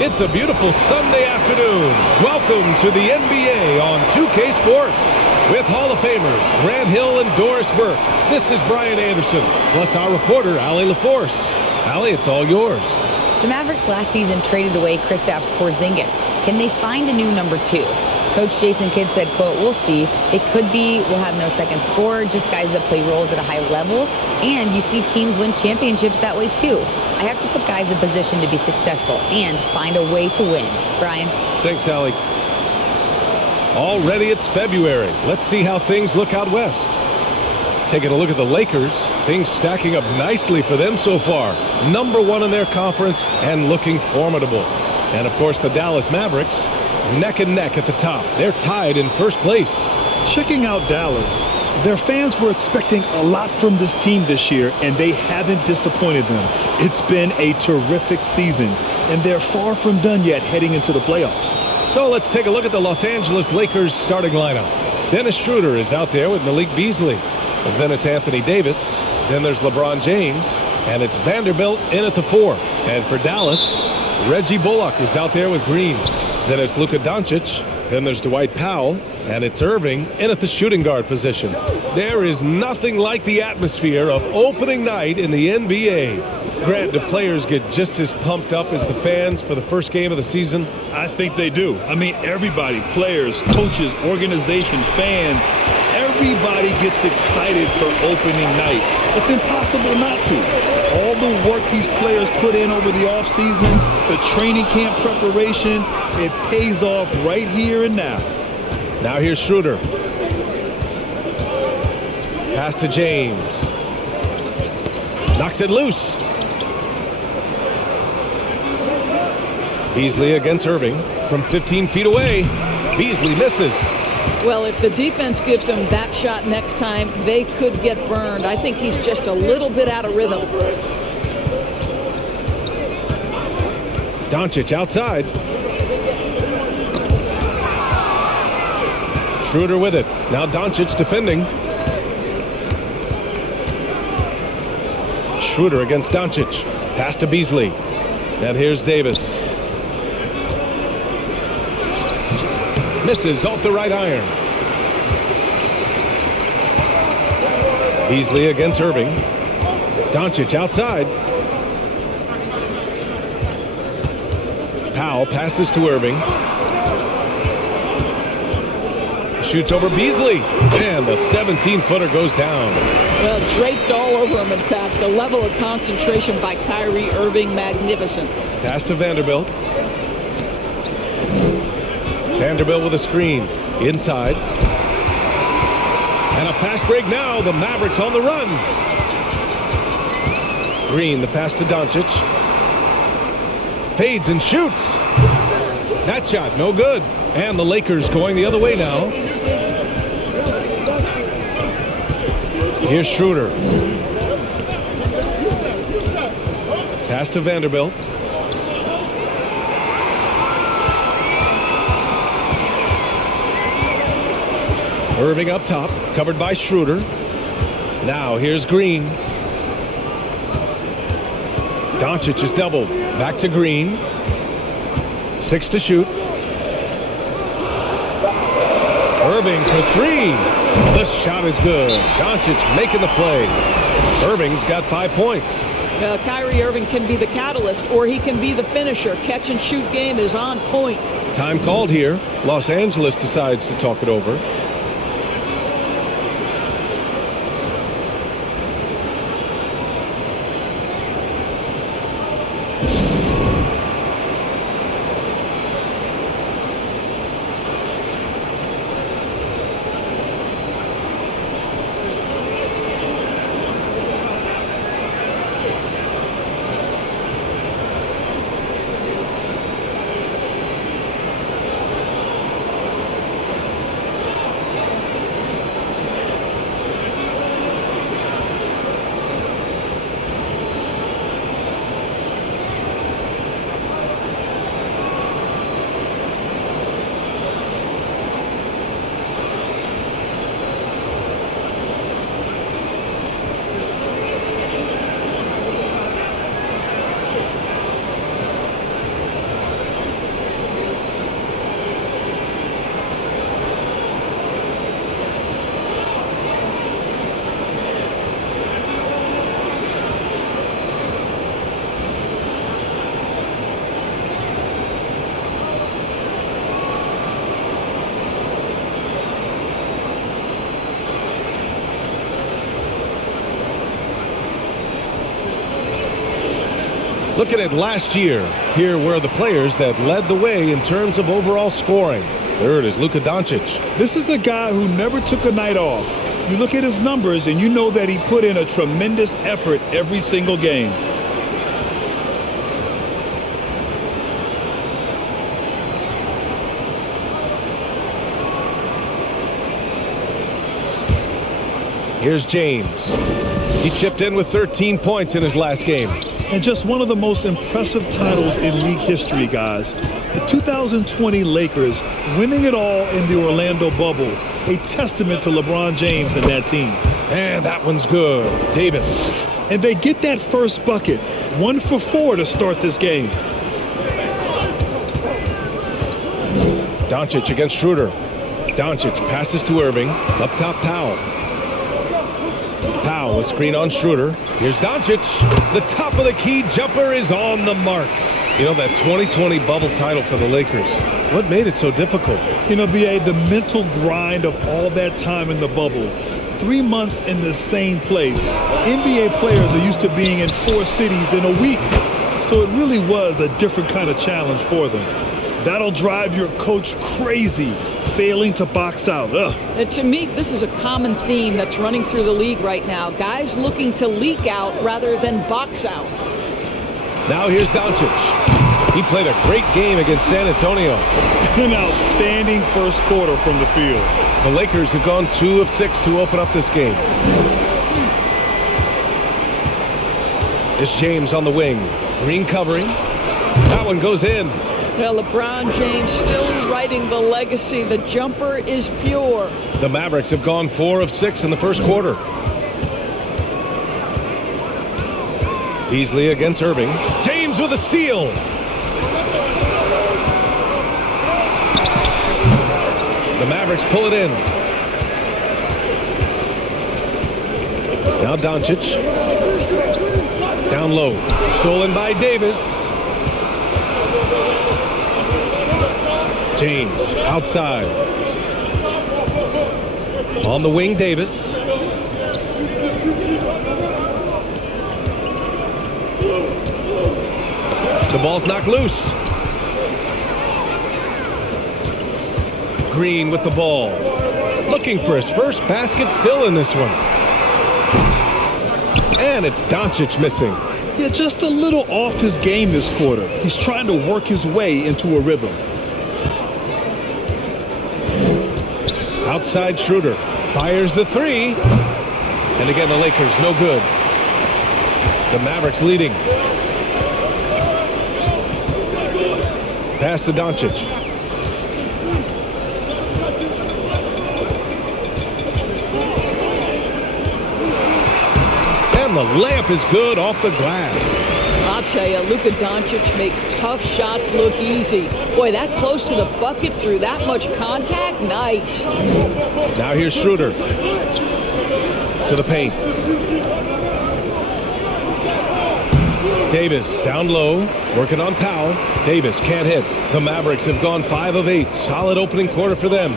It's a beautiful Sunday afternoon. Welcome to the NBA on 2K Sports with Hall of Famers Grant Hill and Doris Burke. This is Brian Anderson, plus our reporter, Allie LaForce. Allie, it's all yours. The Mavericks last season traded away Kristaps Porzingis. Can they find a new number two? Coach Jason Kidd said, quote, "We'll see. It could be we'll have no second scorer, just guys that play roles at a high level. And you see teams win championships that way, too. I have to put guys in position to be successful and find a way to win." Brian. Thanks, Allie. Already it's February. Let's see how things look out west. Taking a look at the Lakers, things stacking up nicely for them so far. Number one in their conference and looking formidable. And, of course, the Dallas Mavericks, neck and neck at the top. They're tied in first place. Checking out Dallas, their fans were expecting a lot from this team this year, and they haven't disappointed them. It's been a terrific season, and they're far from done yet heading into the playoffs. So let's take a look at the Los Angeles Lakers starting lineup. Dennis Schroeder is out there with Malik Beasley. And then it's Anthony Davis. Then there's LeBron James. And it's Vanderbilt in at the 4. And for Dallas, Reggie Bullock is out there with Green. Then it's Luka Doncic. Then there's Dwight Powell. And it's Irving in at the shooting guard position. There is nothing like the atmosphere of opening night in the NBA. Grant, do players get just as pumped up as the fans for the first game of the season? I think they do. I mean, everybody, players, coaches, organization, fans, everybody gets excited for opening night. It's impossible not to. All the work these players put in over the offseason, the training camp preparation, it pays off right here and now. Now here's Schroeder. Pass to James. Knocks it loose. Beasley against Irving from 15 feet away. Beasley misses. Well, if the defense gives him that shot next time, they could get burned. I think he's just a little bit out of rhythm. Doncic outside. Schroeder with it. Now Doncic defending. Schroeder against Doncic. Pass to Beasley. And here's Davis. Misses off the right iron. Beasley against Irving. Doncic outside. Powell passes to Irving. Shoots over Beasley. And the 17-footer goes down. Well, draped all over him, in fact. The level of concentration by Kyrie Irving, magnificent. Pass to Vanderbilt. Vanderbilt with a screen. Inside. And a fast break now. The Mavericks on the run. Green, the pass to Doncic. Fades and shoots. That shot, no good. And the Lakers going the other way now. Here's Schroeder. Pass to Vanderbilt. Irving up top, covered by Schroeder. Now here's Green. Doncic is doubled. Back to Green. 6 to shoot. Irving for 3. The shot is good. Doncic making the play. Irving's got 5 points. Kyrie Irving can be the catalyst, or he can be the finisher. Catch and shoot game is on point. Time called here. Los Angeles decides to talk it over. Looking at last year, here were the players that led the way in terms of overall scoring. Third is Luka Doncic. This is a guy who never took a night off. You look at his numbers and you know that he put in a tremendous effort every single game. Here's James. He chipped in with 13 points in his last game. And just one of the most impressive titles in league history, guys. The 2020 Lakers winning it all in the Orlando bubble. A testament to LeBron James and that team. And that one's good. Davis. And they get that first bucket. 1 for 4 to start this game. Doncic against Schroeder. Doncic passes to Irving. Up top, Powell. Powell, a screen on Schroeder. Here's Doncic. The top of the key jumper is on the mark. You know, that 2020 bubble title for the Lakers. What made it so difficult? You know, B.A., the mental grind of all that time in the bubble. 3 months in the same place. NBA players are used to being in 4 cities in a week. So it really was a different kind of challenge for them. That'll drive your coach crazy, failing to box out. And to me, this is a common theme that's running through the league right now. Guys looking to leak out rather than box out. Now here's Doncic. He played a great game against San Antonio. An outstanding first quarter from the field. The Lakers have gone 2 of 6 to open up this game. It's James on the wing. Green covering. That one goes in. Well, LeBron James still writing the legacy. The jumper is pure. The Mavericks have gone 4 of 6 in the first quarter. Beasley against Irving. James with a steal. The Mavericks pull it in. Now Doncic. Down low. Stolen by Davis. James outside. On the wing, Davis. The ball's knocked loose. Green with the ball. Looking for his first basket, still in this one. And it's Doncic missing. Yeah, just a little off his game this quarter. He's trying to work his way into a rhythm. Outside Schroeder. Fires the 3. And again, the Lakers, no good. The Mavericks leading. Pass to Doncic. And the layup is good off the glass. I'll tell you, Luka Doncic makes tough shots look easy. Boy, that close to the bucket through that much contact, nice. Now here's Schroeder. To the paint. Davis down low, working on Powell. Davis can't hit. The Mavericks have gone 5 of 8. Solid opening quarter for them.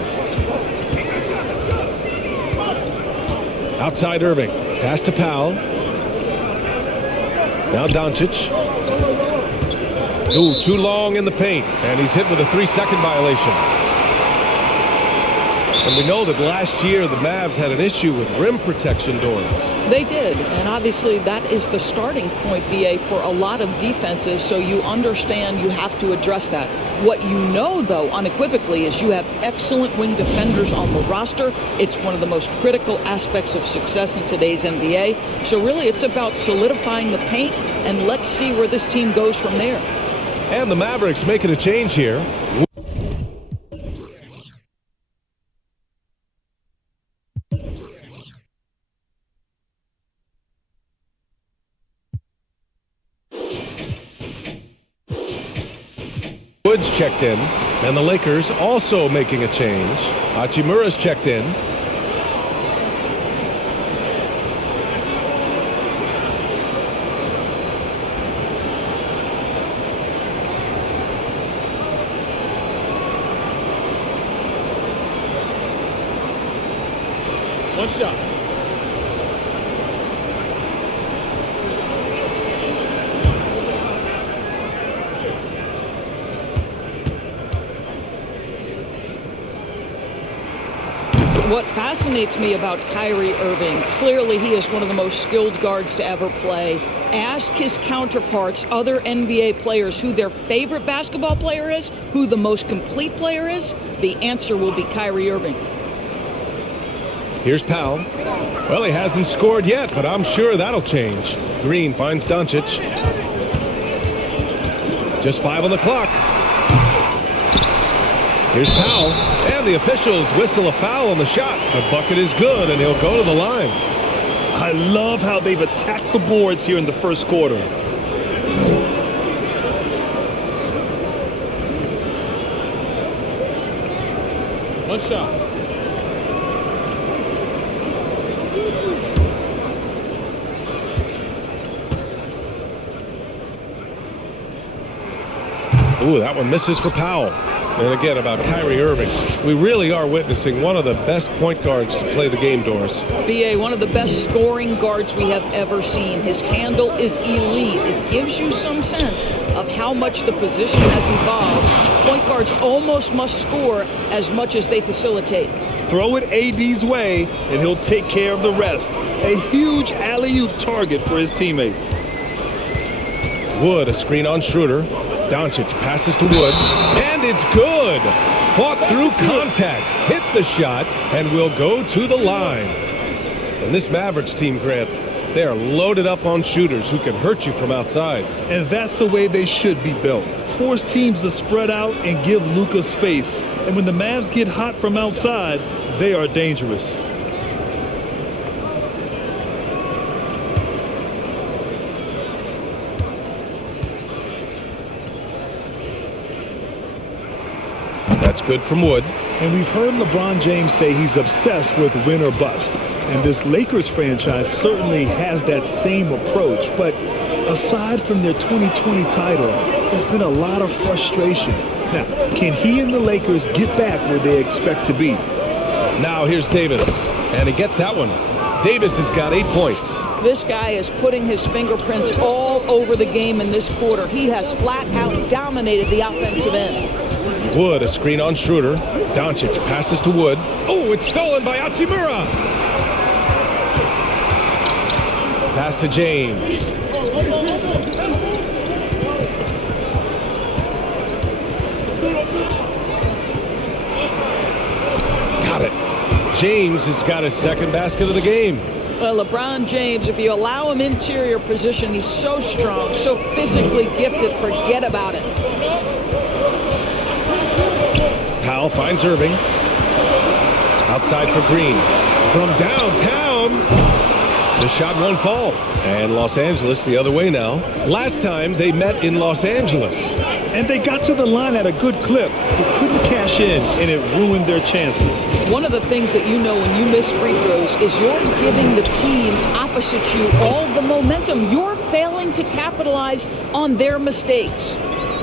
Outside Irving. Pass to Powell. Now Doncic. Ooh, too long in the paint. And he's hit with a 3-second violation. And we know that last year the Mavs had an issue with rim protection doors. They did, and obviously that is the starting point, BA, for a lot of defenses, so you understand you have to address that. What you know, though, unequivocally, is you have excellent wing defenders on the roster. It's one of the most critical aspects of success in today's NBA. So really, it's about solidifying the paint, and let's see where this team goes from there. And the Mavericks making a change here. Woods checked in, and the Lakers also making a change. Hachimura's checked in. One shot. What fascinates me about Kyrie Irving, clearly he is one of the most skilled guards to ever play. Ask his counterparts, other NBA players, who their favorite basketball player is, who the most complete player is. The answer will be Kyrie Irving. Here's Powell. Well, he hasn't scored yet, but I'm sure that'll change. Green finds Doncic. Just 5 on the clock. Here's Powell, and the officials whistle a foul on the shot. The bucket is good, and he'll go to the line. I love how they've attacked the boards here in the first quarter. What's up? Ooh, that one misses for Powell. And again, about Kyrie Irving, we really are witnessing one of the best point guards to play the game, Doris. B.A., one of the best scoring guards we have ever seen. His handle is elite. It gives you some sense of how much the position has evolved. Point guards almost must score as much as they facilitate. Throw it AD's way, and he'll take care of the rest. A huge alley-oop target for his teammates. Wood, a screen on Schroeder. Doncic passes to Wood, and it's good. Fought through contact, hit the shot, and will go to the line. And this Mavericks team, Grant, they are loaded up on shooters who can hurt you from outside. And that's the way they should be built. Force teams to spread out and give Luka space. And when the Mavs get hot from outside, they are dangerous. That's good from Wood. And we've heard LeBron James say he's obsessed with win or bust. And this Lakers franchise certainly has that same approach. But aside from their 2020 title, there's been a lot of frustration. Now, can he and the Lakers get back where they expect to be? Now here's Davis, and he gets that one. Davis has got 8 points. This guy is putting his fingerprints all over the game in this quarter. He has flat out dominated the offensive end. Wood, a screen on Schroeder. Doncic passes to Wood. Oh, it's stolen by Hachimura. Pass to James. Got it. James has got his second basket of the game. Well, LeBron James, if you allow him interior position, he's so strong, so physically gifted, forget about it. Powell finds Irving. Outside for Green. From downtown. The shot won't fall. And Los Angeles the other way now. Last time they met in Los Angeles. And they got to the line at a good clip, but couldn't cash in, and it ruined their chances. One of the things that you know when you miss free throws is you're giving the team opposite you all the momentum. You're failing to capitalize on their mistakes.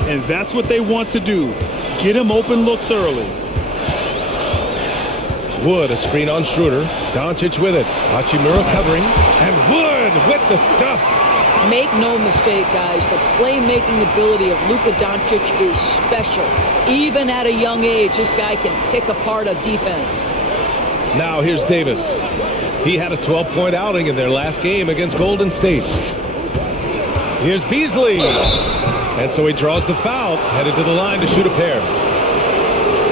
And that's what they want to do. Get him open looks early. Wood, a screen on Schroeder. Doncic with it. Hachimura covering. And Wood with the stuff. Make no mistake, guys, the playmaking ability of Luka Doncic is special. Even at a young age, this guy can pick apart a defense. Now here's Davis. He had a 12-point outing in their last game against Golden State. Here's Beasley. And so he draws the foul, headed to the line to shoot a pair.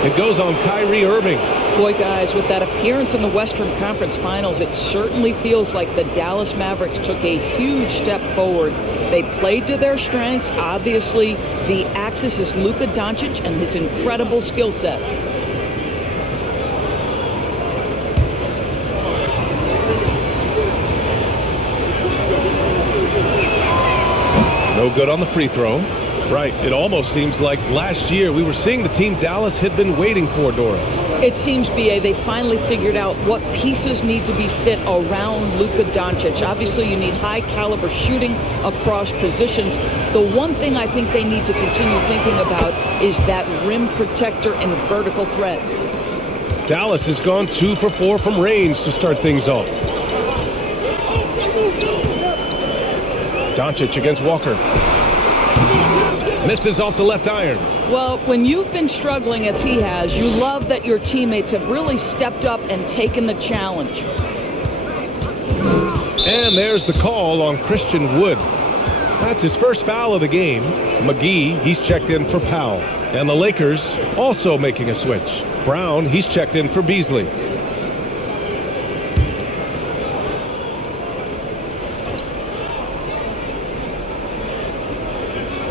It goes on Kyrie Irving. Boy, guys, with that appearance in the Western Conference Finals, it certainly feels like the Dallas Mavericks took a huge step forward. They played to their strengths. Obviously, the axis is Luka Doncic and his incredible skill set. No good on the free throw. Right, it almost seems like last year we were seeing the team Dallas had been waiting for, Doris. It seems, B.A., they finally figured out what pieces need to be fit around Luka Doncic. Obviously, you need high-caliber shooting across positions. The one thing I think they need to continue thinking about is that rim protector and vertical threat. Dallas has gone 2 for 4 from range to start things off. Doncic against Walker. Misses off the left iron. Well, when you've been struggling as he has, you love that your teammates have really stepped up and taken the challenge. And there's the call on Christian Wood. That's his first foul of the game. McGee, he's checked in for Powell. And the Lakers also making a switch. Brown, he's checked in for Beasley.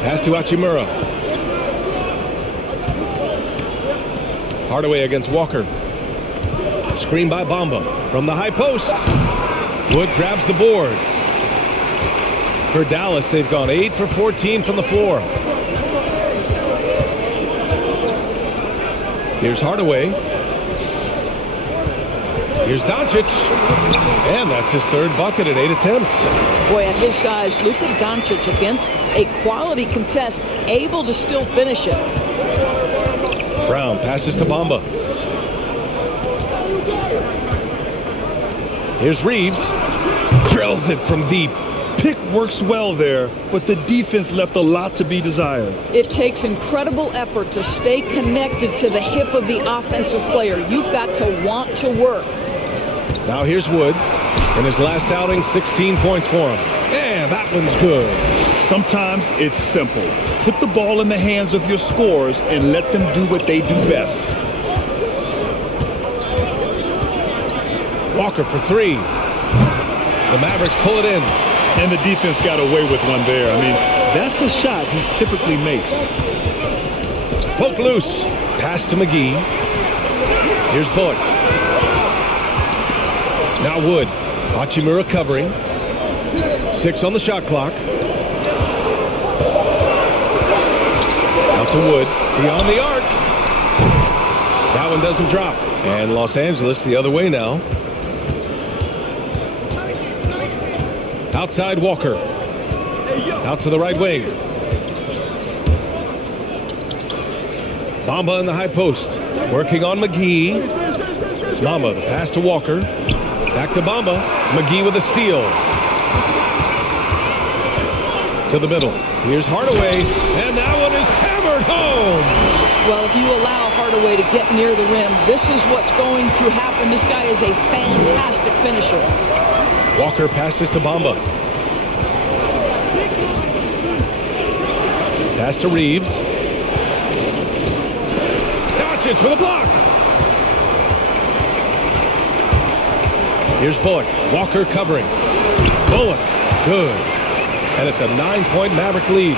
Pass to Hachimura. Hardaway against Walker. Screen by Bamba from the high post. Wood grabs the board. For Dallas, they've gone 8 for 14 from the floor. Here's Hardaway. Here's Doncic. And that's his third bucket in 8 attempts. Boy, at his size, Luka Doncic against a quality contest, able to still finish it. Brown passes to Bamba. Here's Reeves. Drills it from deep. Pick works well there, but the defense left a lot to be desired. It takes incredible effort to stay connected to the hip of the offensive player. You've got to want to work. Now here's Wood. In his last outing, 16 points for him. And that one's good. Sometimes it's simple. Put the ball in the hands of your scorers and let them do what they do best. Walker for 3. The Mavericks pull it in. And the defense got away with one there. I mean, that's a shot he typically makes. Poke loose. Pass to McGee. Here's Bullock. Now Wood. Hachimura covering. 6 on the shot clock. Out to Wood. Beyond the arc. That one doesn't drop. And Los Angeles the other way now. Outside Walker. Out to the right wing. Bamba in the high post. Working on McGee. Bamba, the pass to Walker. Back to Bamba. McGee with a steal. To the middle. Here's Hardaway. And that one is hammered home. Well, if you allow Hardaway to get near the rim, this is what's going to happen. This guy is a fantastic finisher. Walker passes to Bamba. Pass to Reeves. Doncic with a block. Here's Bullock. Walker covering. Bullock. Good. And it's a 9-point Maverick lead.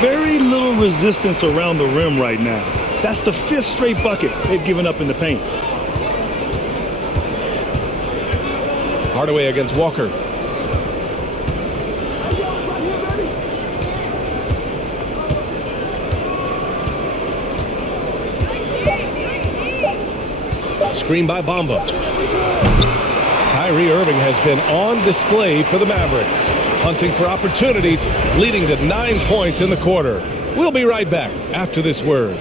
Very little resistance around the rim right now. That's the 5th straight bucket they've given up in the paint. Hardaway against Walker. Screen by Bamba. Kyrie Irving has been on display for the Mavericks, hunting for opportunities, leading to 9 points in the quarter. We'll be right back after this word.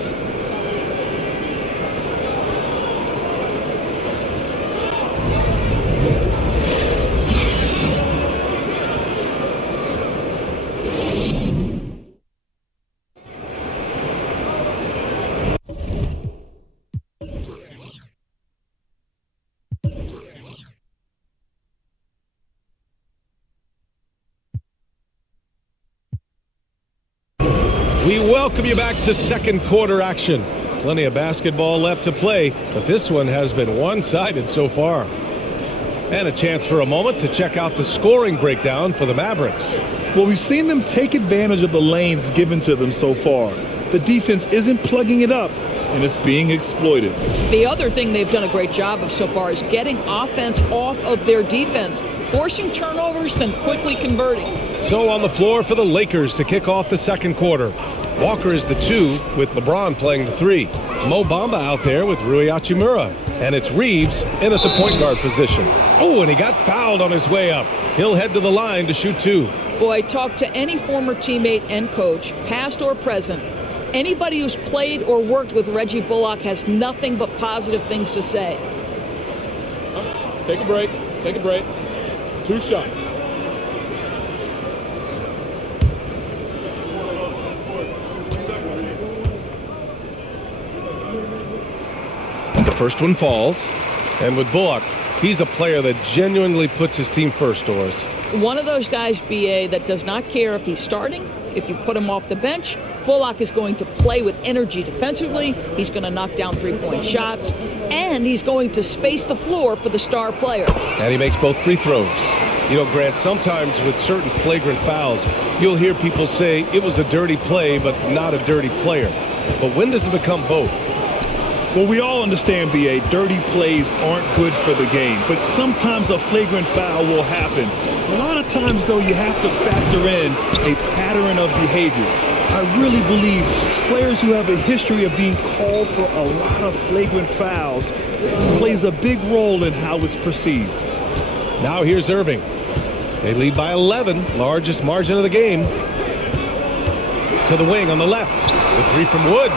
We welcome you back to second quarter action. Plenty of basketball left to play, but this one has been one-sided so far. And a chance for a moment to check out the scoring breakdown for the Mavericks. Well, we've seen them take advantage of the lanes given to them so far. The defense isn't plugging it up, and it's being exploited. The other thing they've done a great job of so far is getting offense off of their defense, forcing turnovers, then quickly converting. So on the floor for the Lakers to kick off the second quarter. Walker is the 2 with LeBron playing the 3. Mo Bamba out there with Rui Hachimura. And it's Reeves in at the point guard position. Oh, and he got fouled on his way up. He'll head to the line to shoot 2. Boy, talk to any former teammate and coach, past or present. Anybody who's played or worked with Reggie Bullock has nothing but positive things to say. Take a break. Take a break. 2 shots. First one falls. And with Bullock, he's a player that genuinely puts his team first, Doris. One of those guys, BA, that does not care if he's starting, if you put him off the bench. Bullock is going to play with energy defensively. He's going to knock down three-point shots. And he's going to space the floor for the star player. And he makes both free throws. You know, Grant, sometimes with certain flagrant fouls, you'll hear people say it was a dirty play, but not a dirty player. But when does it become both? Well, we all understand, B.A., dirty plays aren't good for the game, but sometimes a flagrant foul will happen. A lot of times, though, you have to factor in a pattern of behavior. I really believe players who have a history of being called for a lot of flagrant fouls plays a big role in how it's perceived. Now here's Irving. They lead by 11, largest margin of the game. To the wing on the left. The three from Wood.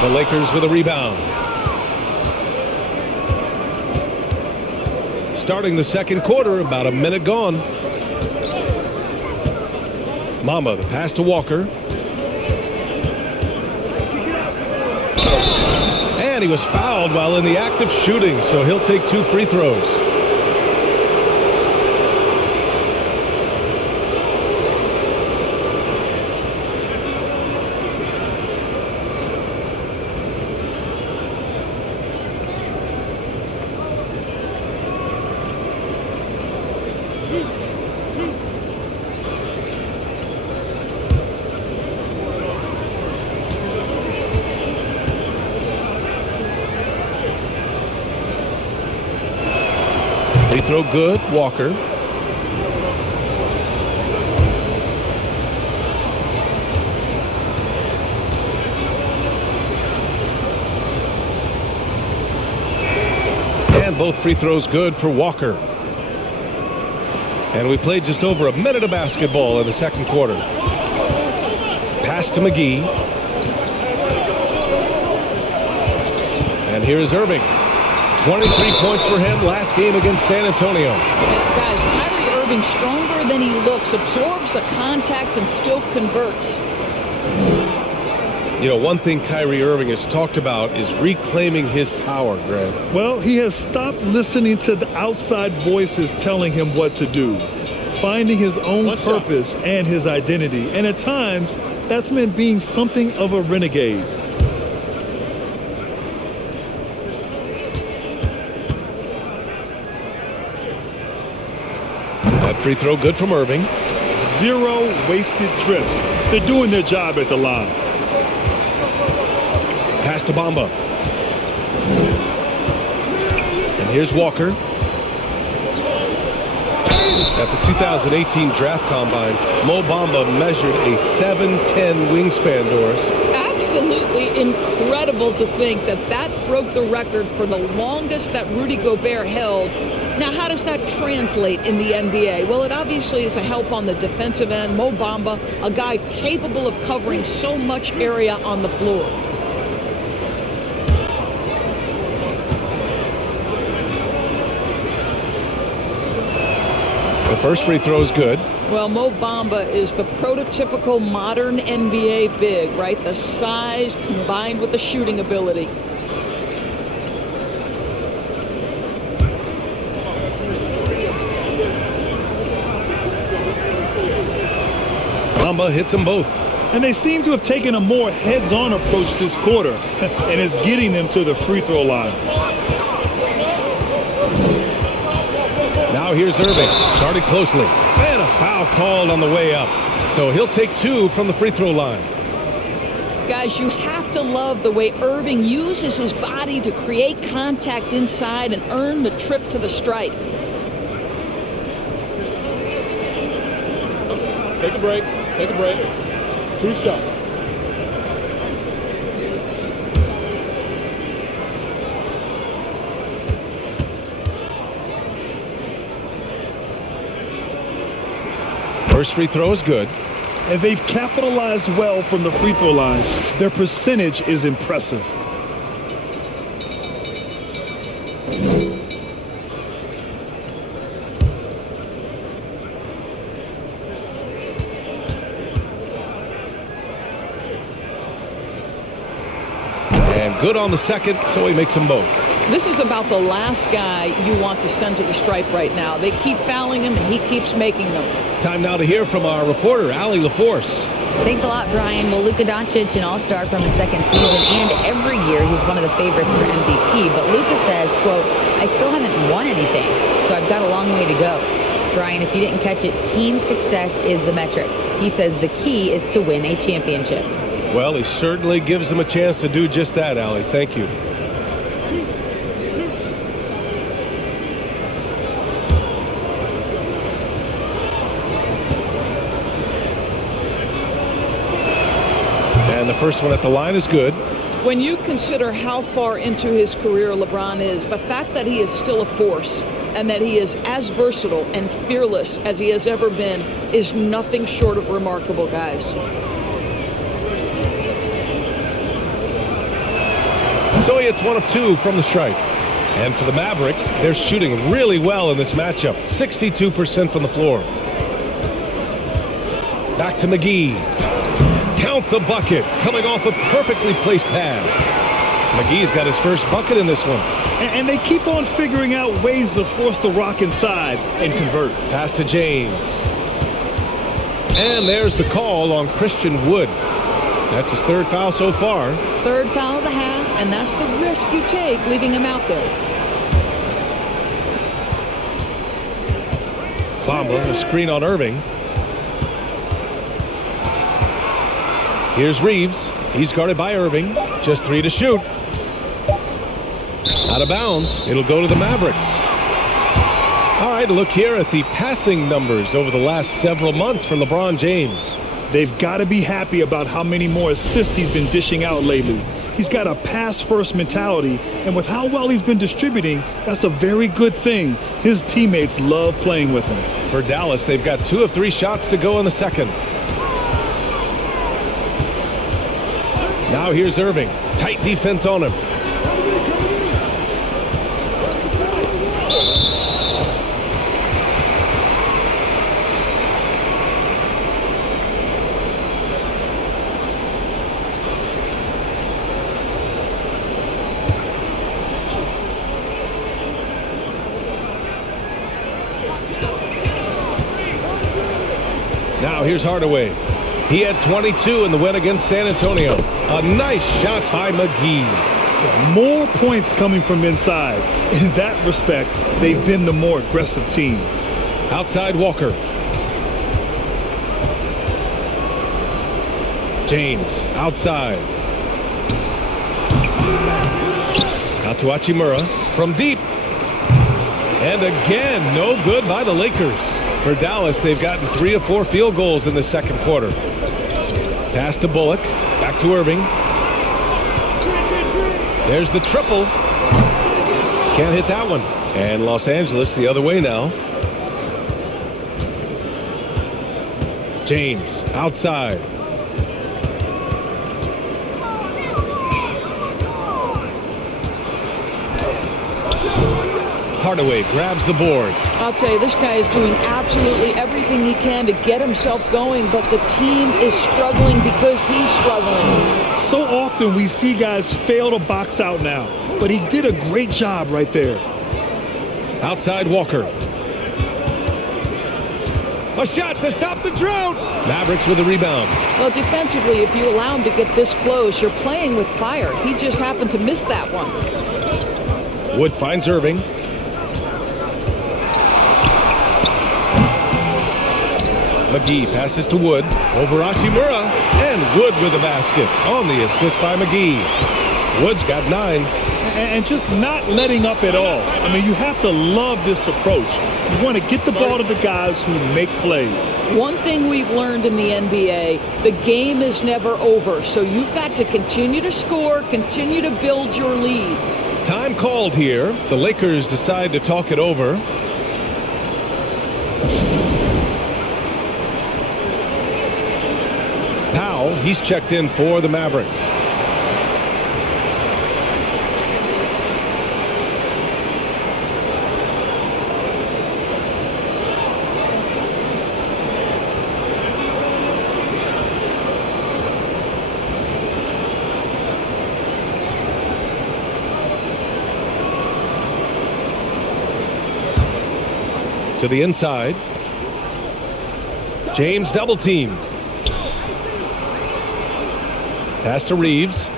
The Lakers with a rebound. Starting the second quarter, about a minute gone. Mamba, the pass to Walker. And he was fouled while in the act of shooting, so he'll take 2 free throws. Free throw good, Walker. And both free throws good for Walker. And we played just over a minute of basketball in the second quarter. Pass to McGee. And here's Irving. 23 points for him last game against San Antonio. Guys, Kyrie Irving, stronger than he looks, absorbs the contact and still converts. You know, one thing Kyrie Irving has talked about is reclaiming his power, Grant. Well, he has stopped listening to the outside voices telling him what to do, finding his own purpose and his identity. And at times, that's meant being something of a renegade. That free throw good from Irving. 0 wasted trips. They're doing their job at the line. Pass to Bamba. And here's Walker. At the 2018 Draft Combine, Mo Bamba measured a 7'10" wingspan, Doris. Absolutely incredible to think that that broke the record for the longest that Rudy Gobert held. Now, how does that translate in the NBA? Well, it obviously is a help on the defensive end. Mo Bamba, a guy capable of covering so much area on the floor. The first free throw is good. Well, Mo Bamba is the prototypical modern NBA big, right? The size combined with the shooting ability. Bamba hits them both. And they seem to have taken a more heads-on approach this quarter, and it's getting them to the free throw line. Now here's Irving, started closely, and a foul called on the way up. So he'll take 2 from the free throw line. Guys, you have to love the way Irving uses his body to create contact inside and earn the trip to the stripe. Take a break. Take a break. 2 shots. First free throw is good. And they've capitalized well from the free throw line. Their percentage is impressive. good on the second, so he makes them both. This is about the last guy you want to send to the stripe right now. They keep fouling him, and he keeps making them. Time now to hear from our reporter, Allie LaForce. Thanks a lot, Brian. Well, Luka Doncic, an all-star from his second season, and every year he's one of the favorites for MVP. But Luka says, quote, I still haven't won anything, so I've got a long way to go. Brian, if you didn't catch it, team success is the metric. He says the key is to win a championship. Well, he certainly gives them a chance to do just that, Allie. Thank you. And the first one at the line is good. When you consider how far into his career LeBron is, the fact that he is still a force and that he is as versatile and fearless as he has ever been is nothing short of remarkable, guys. So he hits 1 of 2 from the stripe. And for the Mavericks, they're shooting really well in this matchup. 62% from the floor. Back to McGee. Count the bucket. Coming off a perfectly placed pass. McGee's got his first bucket in this one. And they keep on figuring out ways to force the rock inside and convert. Pass to James. And there's the call on Christian Wood. That's his third foul so far. Third foul of the half, and that's the risk you take leaving him out there. Bamba, a screen on Irving. Here's Reeves. He's guarded by Irving. Just 3 to shoot. Out of bounds. It'll go to the Mavericks. All right, look here at the passing numbers over the last several months for LeBron James. They've got to be happy about how many more assists he's been dishing out lately. He's got a pass-first mentality, and with how well he's been distributing, that's a very good thing. His teammates love playing with him. For Dallas, they've got 2 of 3 shots to go in the second. Now here's Irving. Tight defense on him. Now here's Hardaway. He had 22 in the win against San Antonio. A nice shot by McGee. More points coming from inside. In that respect, they've been the more aggressive team. Outside Walker. James outside. Out to Hachimura from deep. And again, no good by the Lakers. For Dallas, they've gotten 3 of 4 field goals in the second quarter. Pass to Bullock. Back to Irving. There's the triple. Can't hit that one. And Los Angeles the other way now. James outside. Hardaway grabs the board. I'll tell you, this guy is doing absolutely everything he can to get himself going, but the team is struggling because he's struggling. So often we see guys fail to box out now, but he did a great job right there. Outside Walker. A shot to stop the drought. Mavericks with a rebound. Well, defensively, if you allow him to get this close, you're playing with fire. He just happened to miss that one. Wood finds Irving. McGee passes to Wood. Over Hachimura. And Wood with a basket on the assist by McGee. Wood's got 9. And just not letting up at all. I mean, you have to love this approach. You want to get the ball to the guys who make plays. One thing we've learned in the NBA, the game is never over. So you've got to continue to score, continue to build your lead. Time called here. The Lakers decide to talk it over. Powell, he's checked in for the Mavericks. To the inside. James double teamed. Pass to Reeves.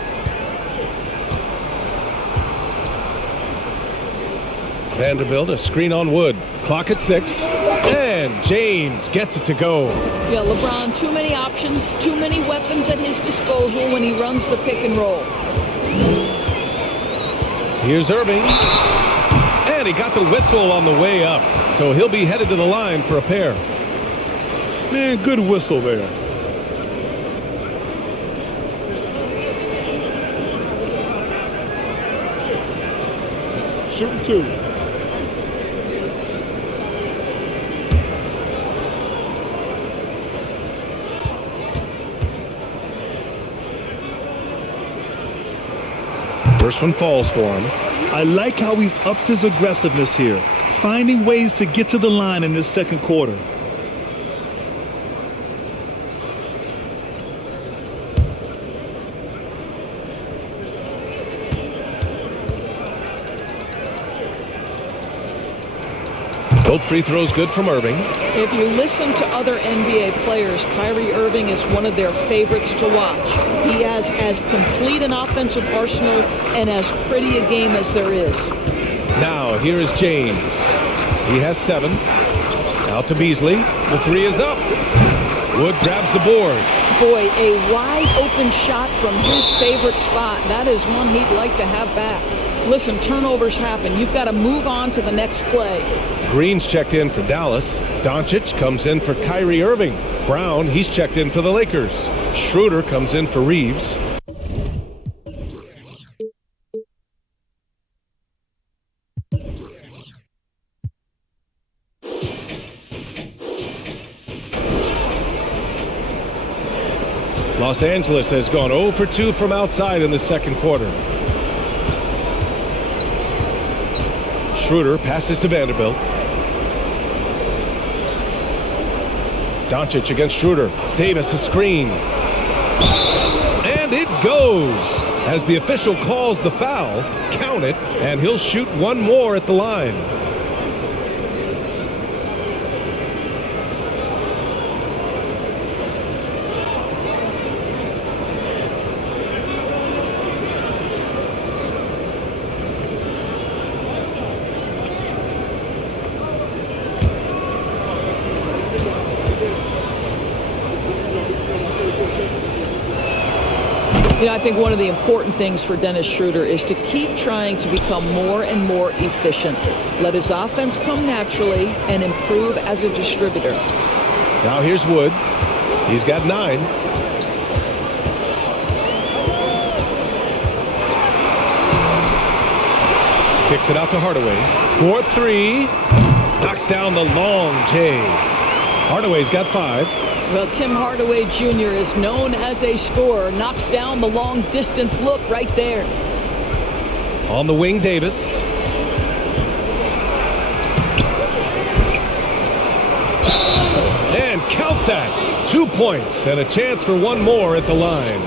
Vanderbilt, a screen on Wood. Clock at 6. And James gets it to go. Yeah, LeBron, too many options, too many weapons at his disposal when he runs the pick and roll. Here's Irving. And he got the whistle on the way up. So he'll be headed to the line for a pair. Man, good whistle there. Shooting 2. First one falls for him. I like how he's upped his aggressiveness here, finding ways to get to the line in this second quarter. Both free throws good from Irving. If you listen to other NBA players, Kyrie Irving is one of their favorites to watch. He has as complete an offensive arsenal and as pretty a game as there is. Now, here is James. He has 7. Out to Beasley. The 3 is up. Wood grabs the board. Boy, a wide open shot from his favorite spot. That is one he'd like to have back. Listen, turnovers happen. You've got to move on to the next play. Green's checked in for Dallas. Doncic comes in for Kyrie Irving. Brown, he's checked in for the Lakers. Schroeder comes in for Reeves. Los Angeles has gone 0 for 2 from outside in the second quarter. Schroeder passes to Vanderbilt. Doncic against Schroeder. Davis a screen. And it goes. As the official calls the foul, count it, and he'll shoot one more at the line. You know, I think one of the important things for Dennis Schroeder is to keep trying to become more and more efficient. Let his offense come naturally and improve as a distributor. Now here's Wood. He's got 9. Kicks it out to Hardaway. 4-3. Knocks down the long J. Hardaway's got 5. Well, Tim Hardaway Jr. is known as a scorer. Knocks down the long distance look right there. On the wing, Davis. And count that. 2 points and a chance for one more at the line.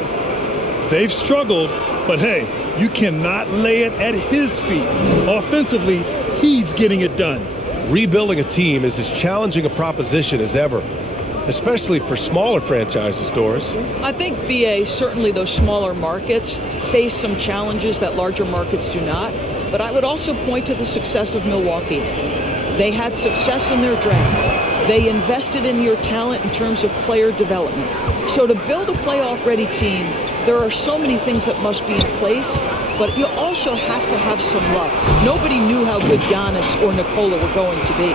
They've struggled, but hey, you cannot lay it at his feet. Offensively, he's getting it done. Rebuilding a team is as challenging a proposition as ever, especially for smaller franchises, Doris. I think, B.A., certainly those smaller markets face some challenges that larger markets do not. But I would also point to the success of Milwaukee. They had success in their draft. They invested in your talent in terms of player development. So to build a playoff-ready team, there are so many things that must be in place, but you also have to have some luck. Nobody knew how good Giannis or Nikola were going to be.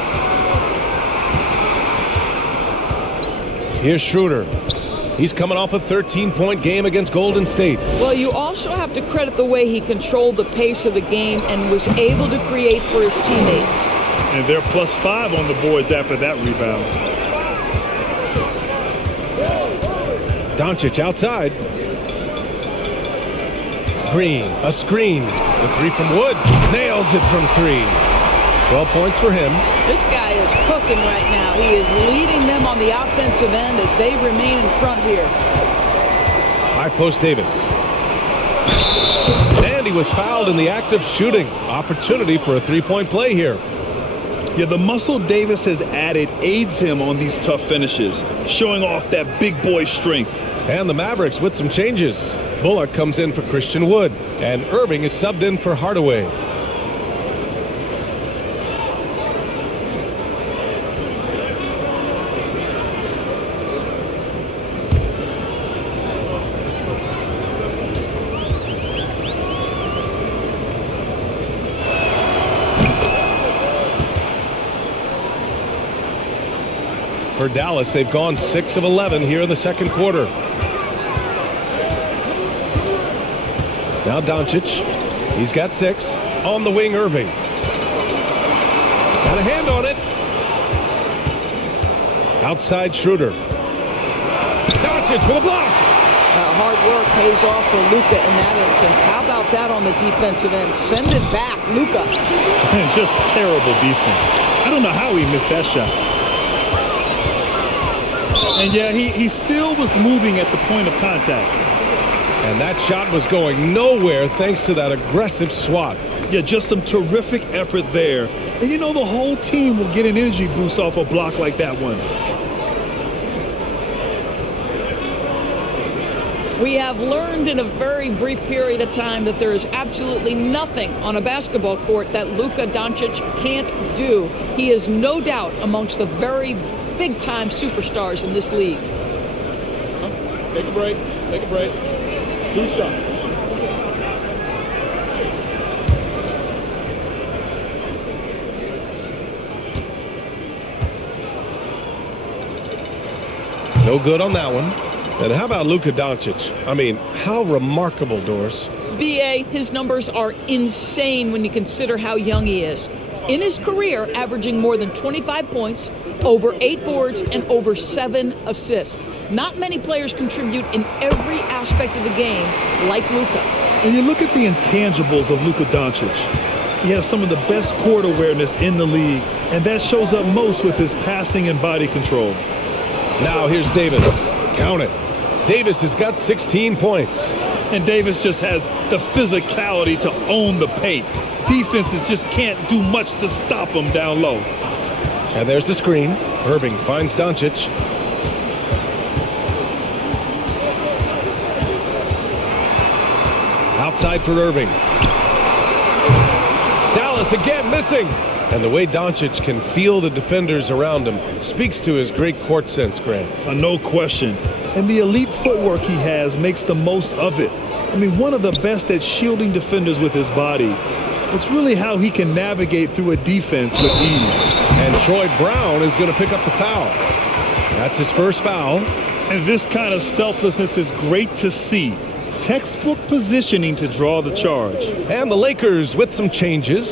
Here's Schroeder. He's coming off a 13-point game against Golden State. Well, you also have to credit the way he controlled the pace of the game and was able to create for his teammates. And they're +5 on the boards after that rebound. Doncic outside. Green, a screen. The 3 from Wood. Nails it from 3. 12 points for him. This guy is cooking right now. He is leading them on the offensive end as they remain in front here. High post Davis. And he was fouled in the act of shooting. Opportunity for a 3-point play here. Yeah, the muscle Davis has added aids him on these tough finishes, showing off that big boy strength. And the Mavericks with some changes. Bullock comes in for Christian Wood, and Irving is subbed in for Hardaway. For Dallas, they've gone 6 of 11 here in the second quarter. Now Doncic. He's got 6. On the wing, Irving. Got a hand on it. Outside Schroeder. Doncic with a block. Hard work pays off for Luka in that instance. How about that on the defensive end? Send it back, Luka. Just terrible defense. I don't know how he missed that shot. And yeah, he still was moving at the point of contact. And that shot was going nowhere thanks to that aggressive swat. Yeah, just some terrific effort there. And you know, the whole team will get an energy boost off a block like that one. We have learned in a very brief period of time that there is absolutely nothing on a basketball court that Luka Doncic can't do. He is no doubt amongst the very big-time superstars in this league. Take a break. Take a break. 2 shots. No good on that one. And how about Luka Doncic? I mean, how remarkable, Doris. B.A., his numbers are insane when you consider how young he is. In his career, averaging more than 25 points, over 8 boards, and over 7 assists. Not many players contribute in every aspect of the game like Luka. And you look at the intangibles of Luka Doncic. He has some of the best court awareness in the league, and that shows up most with his passing and body control. Now here's Davis. Count it. Davis has got 16 points. And Davis just has the physicality to own the paint. Defenses just can't do much to stop him down low. And there's the screen. Irving finds Doncic. Outside for Irving. Dallas again missing. And the way Doncic can feel the defenders around him speaks to his great court sense, Grant. No question. And the elite footwork he has makes the most of it. I mean, one of the best at shielding defenders with his body. It's really how he can navigate through a defense with ease. And Troy Brown is going to pick up the foul. That's his first foul. And this kind of selflessness is great to see. Textbook positioning to draw the charge. And the Lakers with some changes.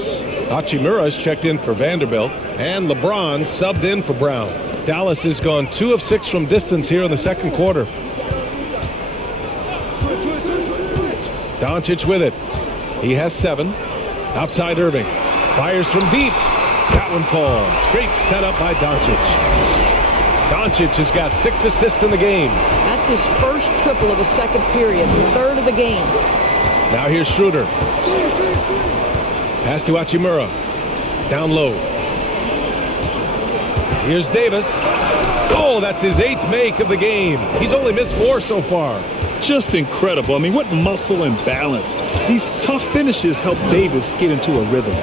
Hachimura is checked in for Vanderbilt. And LeBron subbed in for Brown. Dallas has gone 2 of 6 from distance here in the second quarter. Doncic with it. He has 7. Outside Irving. Fires from deep. That one falls. Great setup by Doncic. Doncic has got 6 assists in the game. That's his first triple of the second period, the third of the game. Now here's Schroeder. Pass to Hachimura. Down low. Here's Davis. Oh, that's his 8th make of the game. He's only missed 4 so far. Just incredible. I mean, what muscle and balance. These tough finishes help Davis get into a rhythm.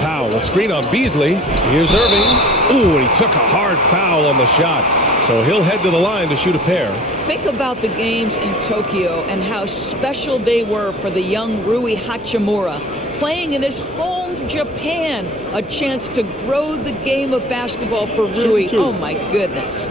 Powell, a screen on Beasley. Here's Irving. Ooh, and he took a hard foul on the shot. So he'll head to the line to shoot a pair. Think about the games in Tokyo and how special they were for the young Rui Hachimura. Playing in his home Japan, a chance to grow the game of basketball for Rui. Oh, my goodness.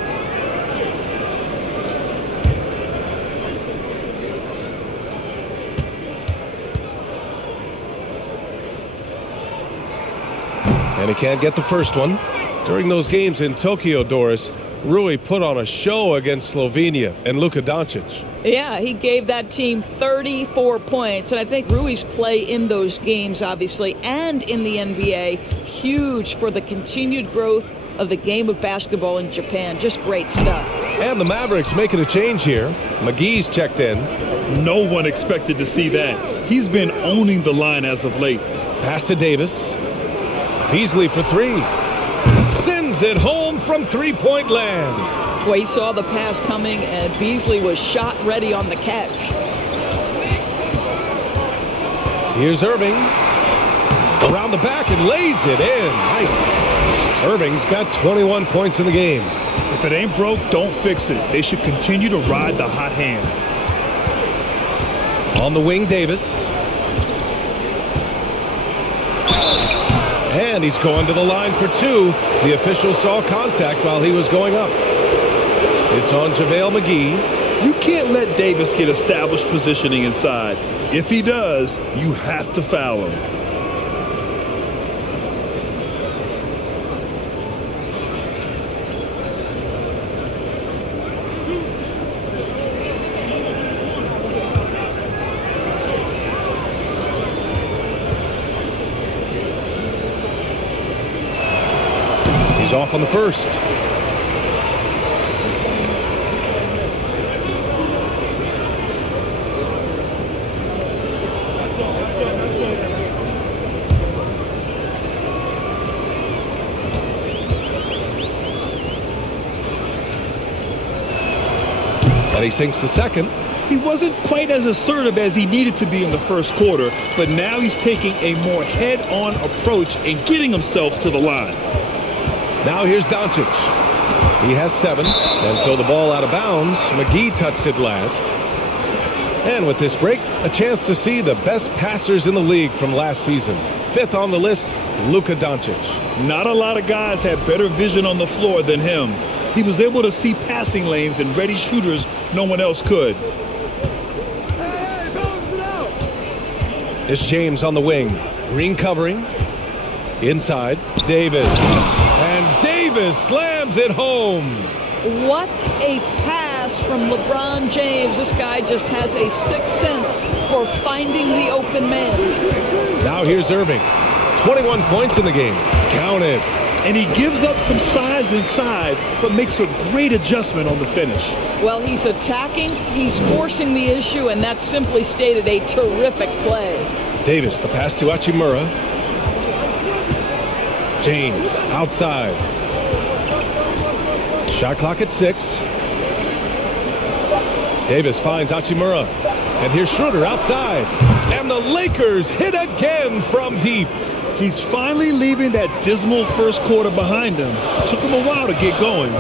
And he can't get the first one. During those games in Tokyo, Doris, Rui put on a show against Slovenia and Luka Doncic. Yeah, he gave that team 34 points. And I think Rui's play in those games, obviously, and in the NBA, huge for the continued growth of the game of basketball in Japan. Just great stuff. And the Mavericks making a change here. McGee's checked in. No one expected to see that. He's been owning the line as of late. Pass to Davis. Beasley for three. Sends it home from three-point land. Well, he saw the pass coming, and Beasley was shot ready on the catch. Here's Irving. Around the back and lays it in. Nice. Irving's got 21 points in the game. If it ain't broke, don't fix it. They should continue to ride the hot hand. On the wing, Davis. And he's going to the line for two. The official saw contact while he was going up. It's on JaVale McGee. You can't let Davis get established positioning inside. If he does, you have to foul him. He's off on the first. And he sinks the second. He wasn't quite as assertive as he needed to be in the first quarter, but now he's taking a more head-on approach and getting himself to the line. Now here's Doncic. He has 7, and so the ball out of bounds. McGee touched it last. And with this break, a chance to see the best passers in the league from last season. 5th on the list, Luka Doncic. Not a lot of guys had better vision on the floor than him. He was able to see passing lanes and ready shooters no one else could. It's James on the wing. Green covering. Inside, Davis. And Davis slams it home. What a pass from LeBron James. This guy just has a sixth sense for finding the open man. Now here's Irving. 21 points in the game. Count it. And he gives up some size inside, but makes a great adjustment on the finish. Well, he's attacking, he's forcing the issue, and that's simply stated a terrific play. Davis, the pass to Hachimura. James, outside. Shot clock at 6. Davis finds Hachimura. And here's Schroeder outside. And the Lakers hit again from deep. He's finally leaving that dismal first quarter behind him. Took him a while to get going.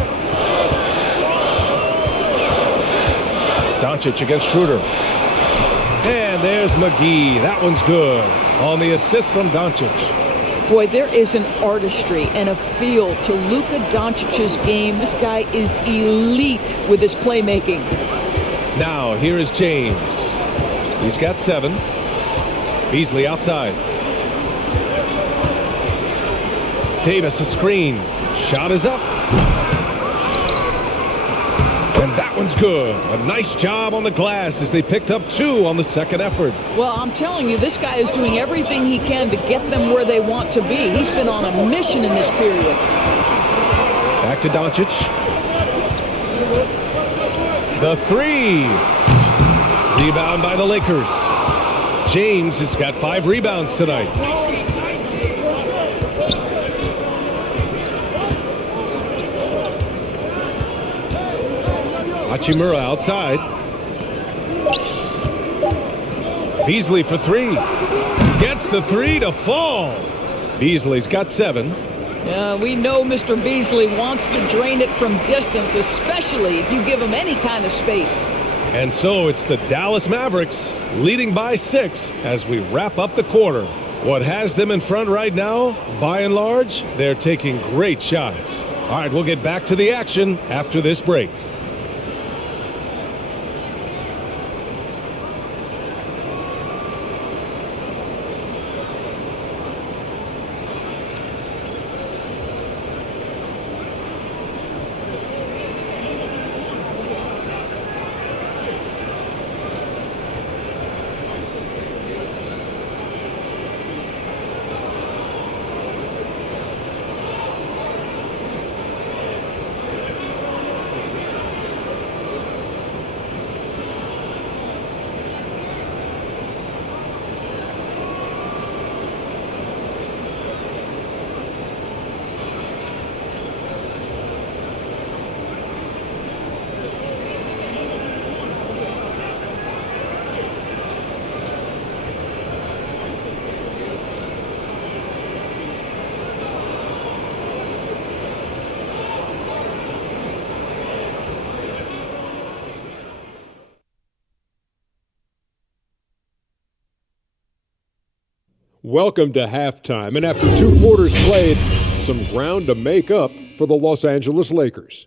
Doncic against Schroeder. And there's McGee. That one's good. On the assist from Doncic. Boy, there is an artistry and a feel to Luka Doncic's game. This guy is elite with his playmaking. Now, here is James. He's got 7. Beasley outside. Davis a screen. Shot is up. And that one's good. A nice job on the glass as they picked up 2 on the second effort. Well, I'm telling you, this guy is doing everything he can to get them where they want to be. He's been on a mission in this period. Back to Doncic. The 3. Rebound by the Lakers. James has got 5 rebounds tonight. Hachimura outside. Beasley for 3. Gets the 3 to fall. Beasley's got 7. We know Mr. Beasley wants to drain it from distance, especially if you give him any kind of space. And so it's the Dallas Mavericks leading by 6 as we wrap up the quarter. What has them in front right now, by and large, they're taking great shots. All right, we'll get back to the action after this break. Welcome to halftime, and after 2 quarters played, some ground to make up for the Los Angeles Lakers.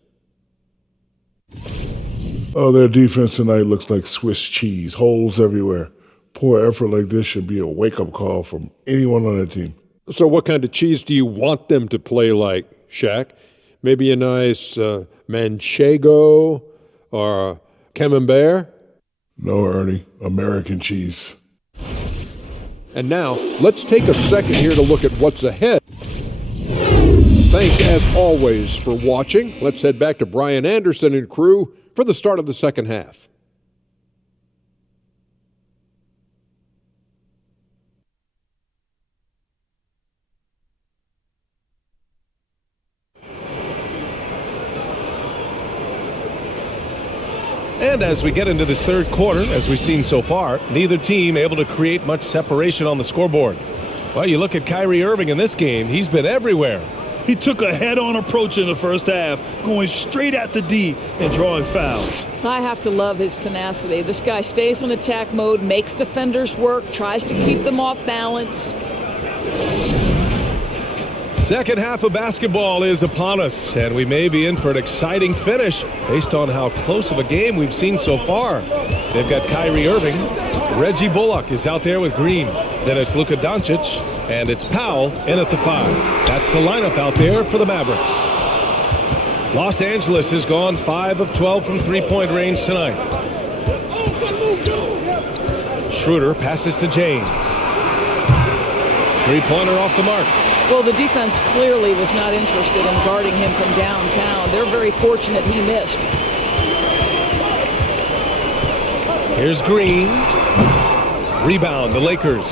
Oh, their defense tonight looks like Swiss cheese, holes everywhere. Poor effort like this should be a wake-up call from anyone on the team. So what kind of cheese do you want them to play like, Shaq? Maybe a nice manchego or camembert? No, Ernie, American cheese. And now, let's take a second here to look at what's ahead. Thanks, as always, for watching. Let's head back to Brian Anderson and crew for the start of the second half. And as we get into this third quarter, as we've seen so far, neither team able to create much separation on the scoreboard. Well, you look at Kyrie Irving in this game, he's been everywhere. He took a head-on approach in the first half, going straight at the D and drawing fouls. I have to love his tenacity. This guy stays in attack mode, makes defenders work, tries to keep them off balance. Second half of basketball is upon us, and we may be in for an exciting finish based on how close of a game we've seen so far. They've got Kyrie Irving. Reggie Bullock is out there with Green. Then it's Luka Doncic, and it's Powell in at the 5. That's the lineup out there for the Mavericks. Los Angeles has gone 5 of 12 from three-point range tonight. Schroeder passes to James. Three-pointer off the mark. Well, the defense clearly was not interested in guarding him from downtown. They're very fortunate he missed. Here's Green. Rebound, the Lakers.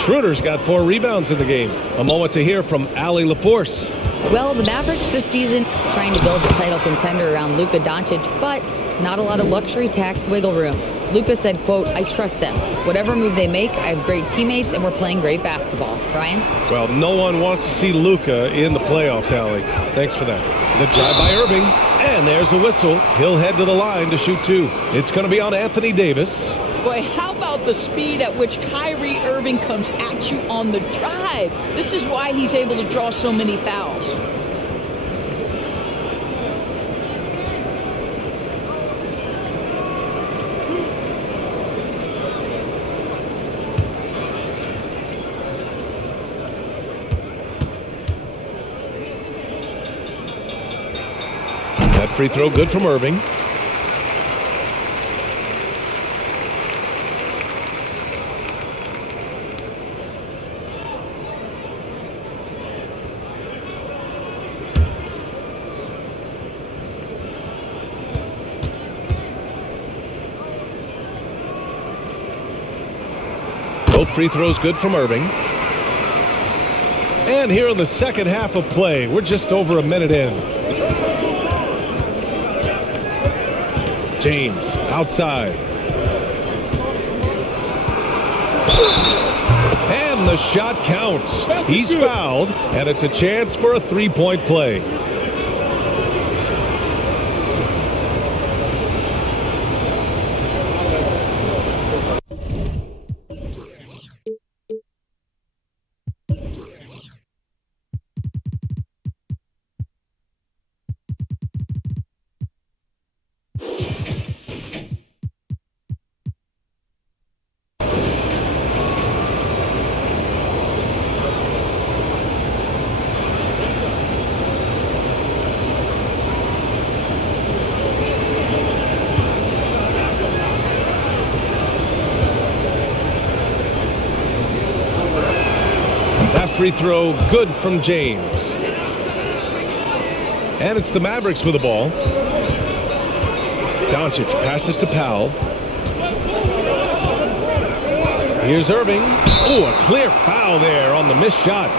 Schroeder's got 4 rebounds in the game. A moment to hear from Allie LaForce. Well, the Mavericks this season trying to build the title contender around Luka Doncic, but not a lot of luxury tax wiggle room. Luka said, quote, "I trust them. Whatever move they make, I have great teammates and we're playing great basketball." Ryan? Well, no one wants to see Luka in the playoffs, Allie. Thanks for that. The drive by Irving, and there's a whistle. He'll head to the line to shoot 2. It's going to be on Anthony Davis. Boy, how about the speed at which Kyrie Irving comes at you on the drive? This is why he's able to draw so many fouls. That free throw good from Irving. Both free throws good from Irving. And here in the second half of play, we're just over a minute in. James outside. And the shot counts. He's fouled, and it's a chance for a three-point play. Free throw good from James. And it's the Mavericks with the ball. Doncic passes to Powell. Here's Irving. Oh, a clear foul there on the missed shot.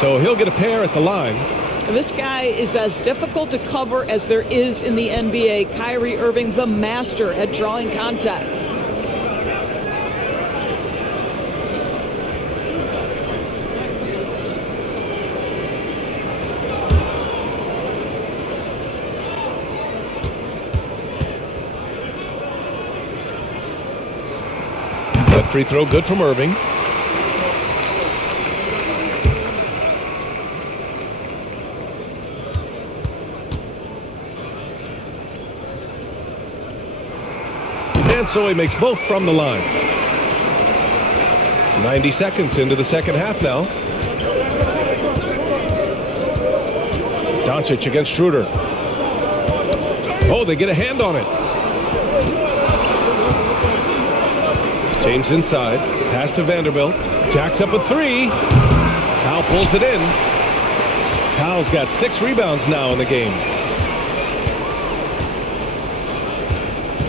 So he'll get a pair at the line. This guy is as difficult to cover as there is in the NBA. Kyrie Irving, the master at drawing contact. That free throw good from Irving. And so he makes both from the line. 90 seconds into the second half now. Doncic against Schroeder. Oh, they get a hand on it. James inside. Pass to Vanderbilt. Jacks up a three. Powell pulls it in. Powell's got 6 rebounds now in the game.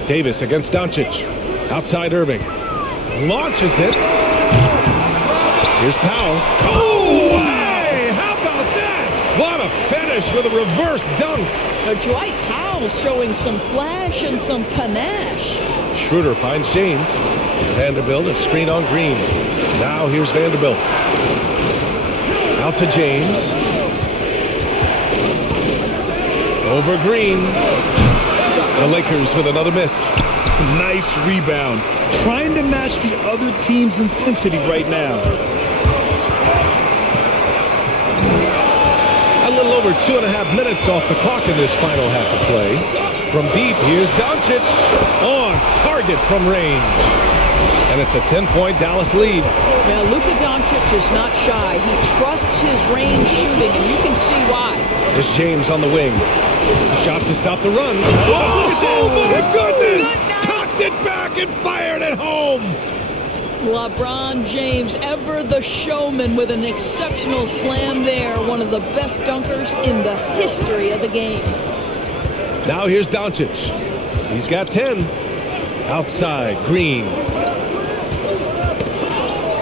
Davis against Doncic. Outside Irving. Launches it. Here's Powell. Oh, hey! How about that? What a finish with a reverse dunk. Dwight Powell showing some flash and some panache. Schroeder finds James. Vanderbilt, a screen on Green. Now here's Vanderbilt. Out to James. Over Green. The Lakers with another miss. Nice rebound. Trying to match the other team's intensity right now. A little over 2.5 minutes off the clock in this final half of play. From deep, here's Doncic. On target from range. And it's a 10-point Dallas lead. Now, Luka Doncic is not shy. He trusts his range shooting, and you can see why. Here's James on the wing. A shot to stop the run. Oh, my goodness! Cocked it back and fired it home. LeBron James, ever the showman, with an exceptional slam there. One of the best dunkers in the history of the game. Now here's Doncic. He's got 10. Outside, Green.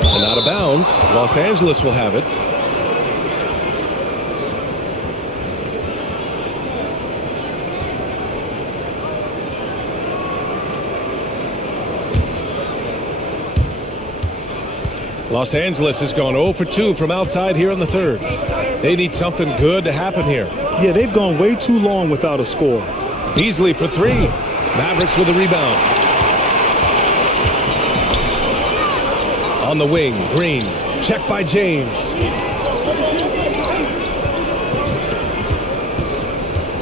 And out of bounds. Los Angeles will have it. Los Angeles has gone 0 for 2 from outside here in the third. They need something good to happen here. Yeah, they've gone way too long without a score. Beasley for 3. Mavericks with a rebound. On the wing, Green. Check by James.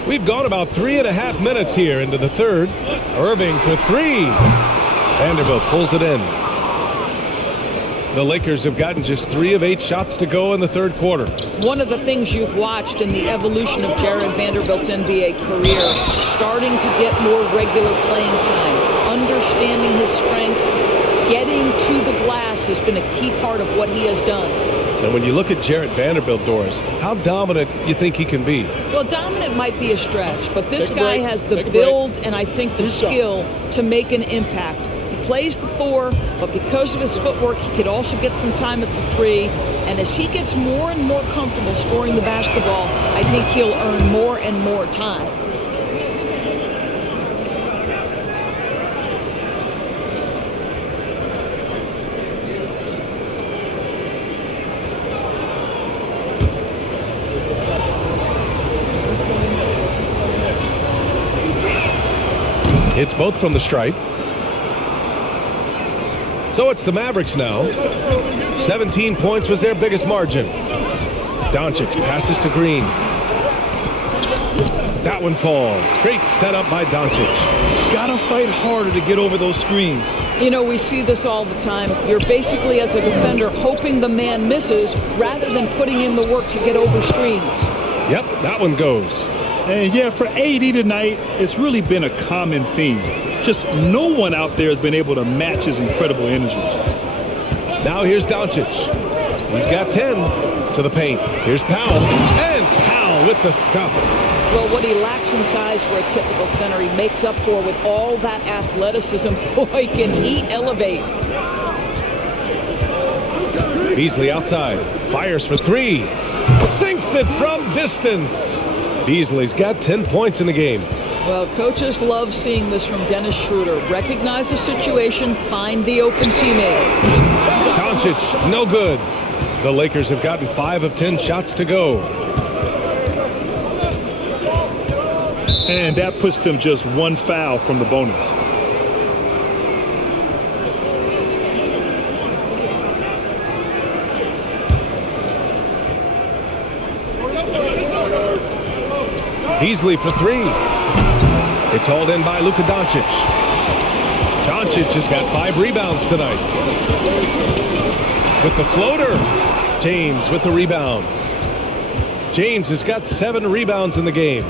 We've gone about 3.5 minutes here into the third. Irving for 3. Vanderbilt pulls it in. The Lakers have gotten just 3 of 8 shots to go in the third quarter. One of the things you've watched in the evolution of Jared Vanderbilt's NBA career, starting to get more regular playing time, understanding his strengths, getting to the glass has been a key part of what he has done. And when you look at Jared Vanderbilt, Doris, how dominant you think he can be? Well, dominant might be a stretch, but this guy has the build and I think the skill to make an impact. Plays the 4, but because of his footwork, he could also get some time at the 3. And as he gets more and more comfortable scoring the basketball, I think he'll earn more and more time. It's both from the stripe. So it's the Mavericks now. 17 points was their biggest margin. Doncic passes to Green. That one falls. Great setup by Doncic. Gotta fight harder to get over those screens. You know, we see this all the time. You're basically, as a defender, hoping the man misses rather than putting in the work to get over screens. Yep, that one goes. And yeah, for AD tonight, it's really been a common theme. Just no one out there has been able to match his incredible energy. Now here's Doncic. He's got 10 to the paint. Here's Powell. And Powell with the stuff. Well, what he lacks in size for a typical center, he makes up for with all that athleticism. Boy, can he elevate. Beasley outside. Fires for 3. Sinks it from distance. Beasley's got 10 points in the game. Well, coaches love seeing this from Dennis Schroeder. Recognize the situation, find the open teammate. Doncic, no good. The Lakers have gotten 5 of 10 shots to go. And that puts them just 1 foul from the bonus. Beasley for 3. It's hauled in by Luka Doncic. Doncic has got 5 rebounds tonight. With the floater. James with the rebound. James has got 7 rebounds in the game.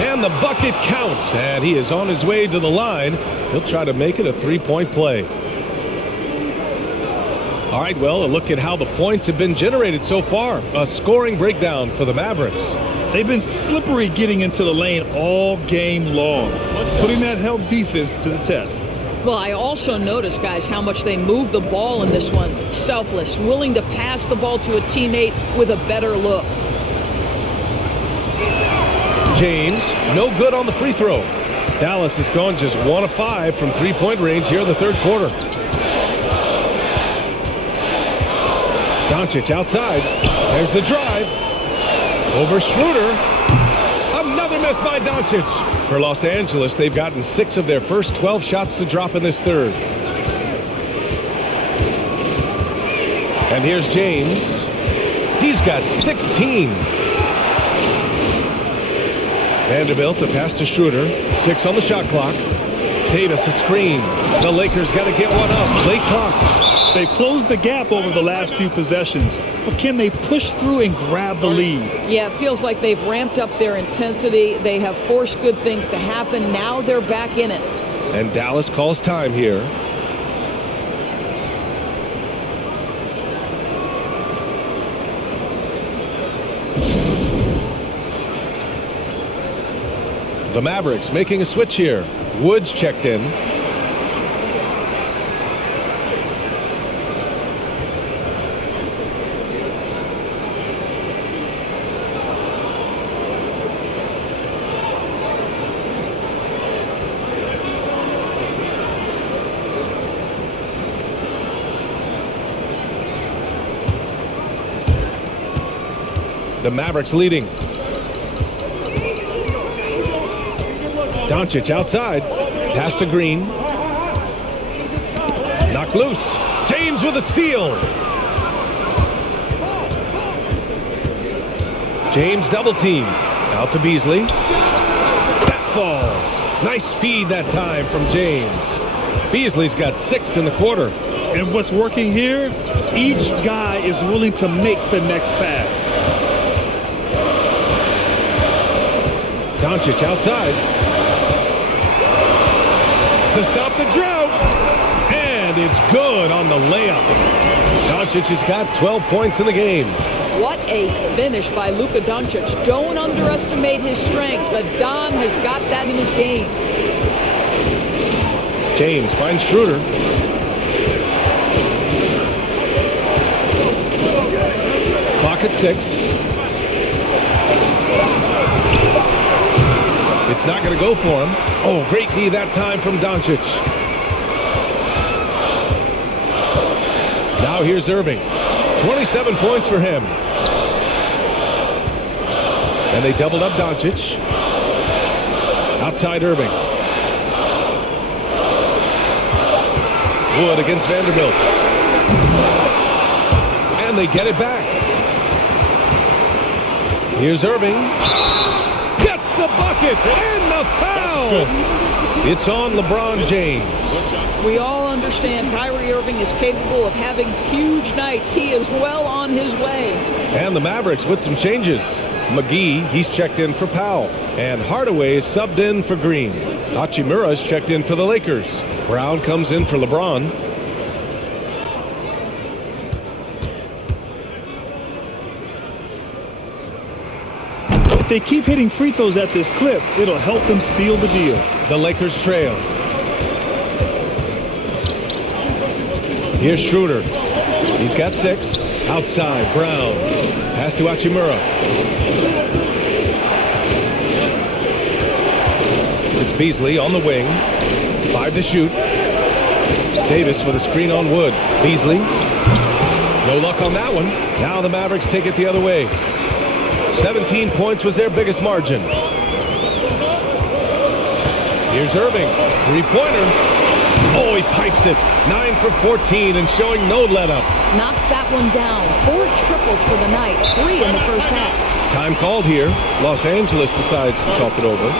And the bucket counts, and he is on his way to the line. He'll try to make it a 3-point play. All right, well, a look at how the points have been generated so far. A scoring breakdown for the Mavericks. They've been slippery getting into the lane all game long, putting that help defense to the test. Well, I also noticed, guys, how much they move the ball in this one. Selfless, willing to pass the ball to a teammate with a better look. James, no good on the free throw. Dallas has gone just 1 of 5 from 3-point range here in the third quarter. Doncic outside. There's the drive. Over Schroeder. Another miss by Doncic. For Los Angeles, they've gotten 6 of their first 12 shots to drop in this third. And here's James. He's got 16. Vanderbilt, the pass to Schroeder. 6 on the shot clock. Davis, a screen. The Lakers got to get one up. Late clock. They've closed the gap over the last few possessions, but can they push through and grab the lead? Yeah, it feels like they've ramped up their intensity. They have forced good things to happen. Now they're back in it. And Dallas calls time here. The Mavericks making a switch here. Woods checked in. The Mavericks leading. Doncic outside. Pass to Green. Knocked loose. James with a steal. James double teamed. Out to Beasley. That falls. Nice feed that time from James. Beasley's got 6 in the quarter. And what's working here? Each guy is willing to make the next pass. Doncic outside. To stop the drought. And it's good on the layup. Doncic has got 12 points in the game. What a finish by Luka Doncic. Don't underestimate his strength. The Don has got that in his game. James finds Schroeder. Clock at 6. It's not going to go for him. Oh, great D that time from Doncic. Now here's Irving. 27 points for him. And they doubled up Doncic. Outside Irving. Wood against Vanderbilt. And they get it back. Here's Irving. Gets the bucket and the foul. It's on LeBron James. We all understand Kyrie Irving is capable of having huge nights. He is well on his way. And the Mavericks with some changes. McGee, he's checked in for Powell. And Hardaway is subbed in for Green. Hachimura's checked in for the Lakers. Brown comes in for LeBron. If they keep hitting free throws at this clip, it'll help them seal the deal. The Lakers trail. Here's Schroeder. He's got 6. Outside, Brown. Pass to Hachimura. It's Beasley on the wing. 5 to shoot. Davis with a screen on Wood. Beasley. No luck on that one. Now the Mavericks take it the other way. 17 points was their biggest margin. Here's Irving. 3-pointer. Oh, he pipes it. 9 for 14 and showing no let-up. Knocks that one down. 4 triples for the night, 3 in the first half. Time called here. Los Angeles decides to talk it over.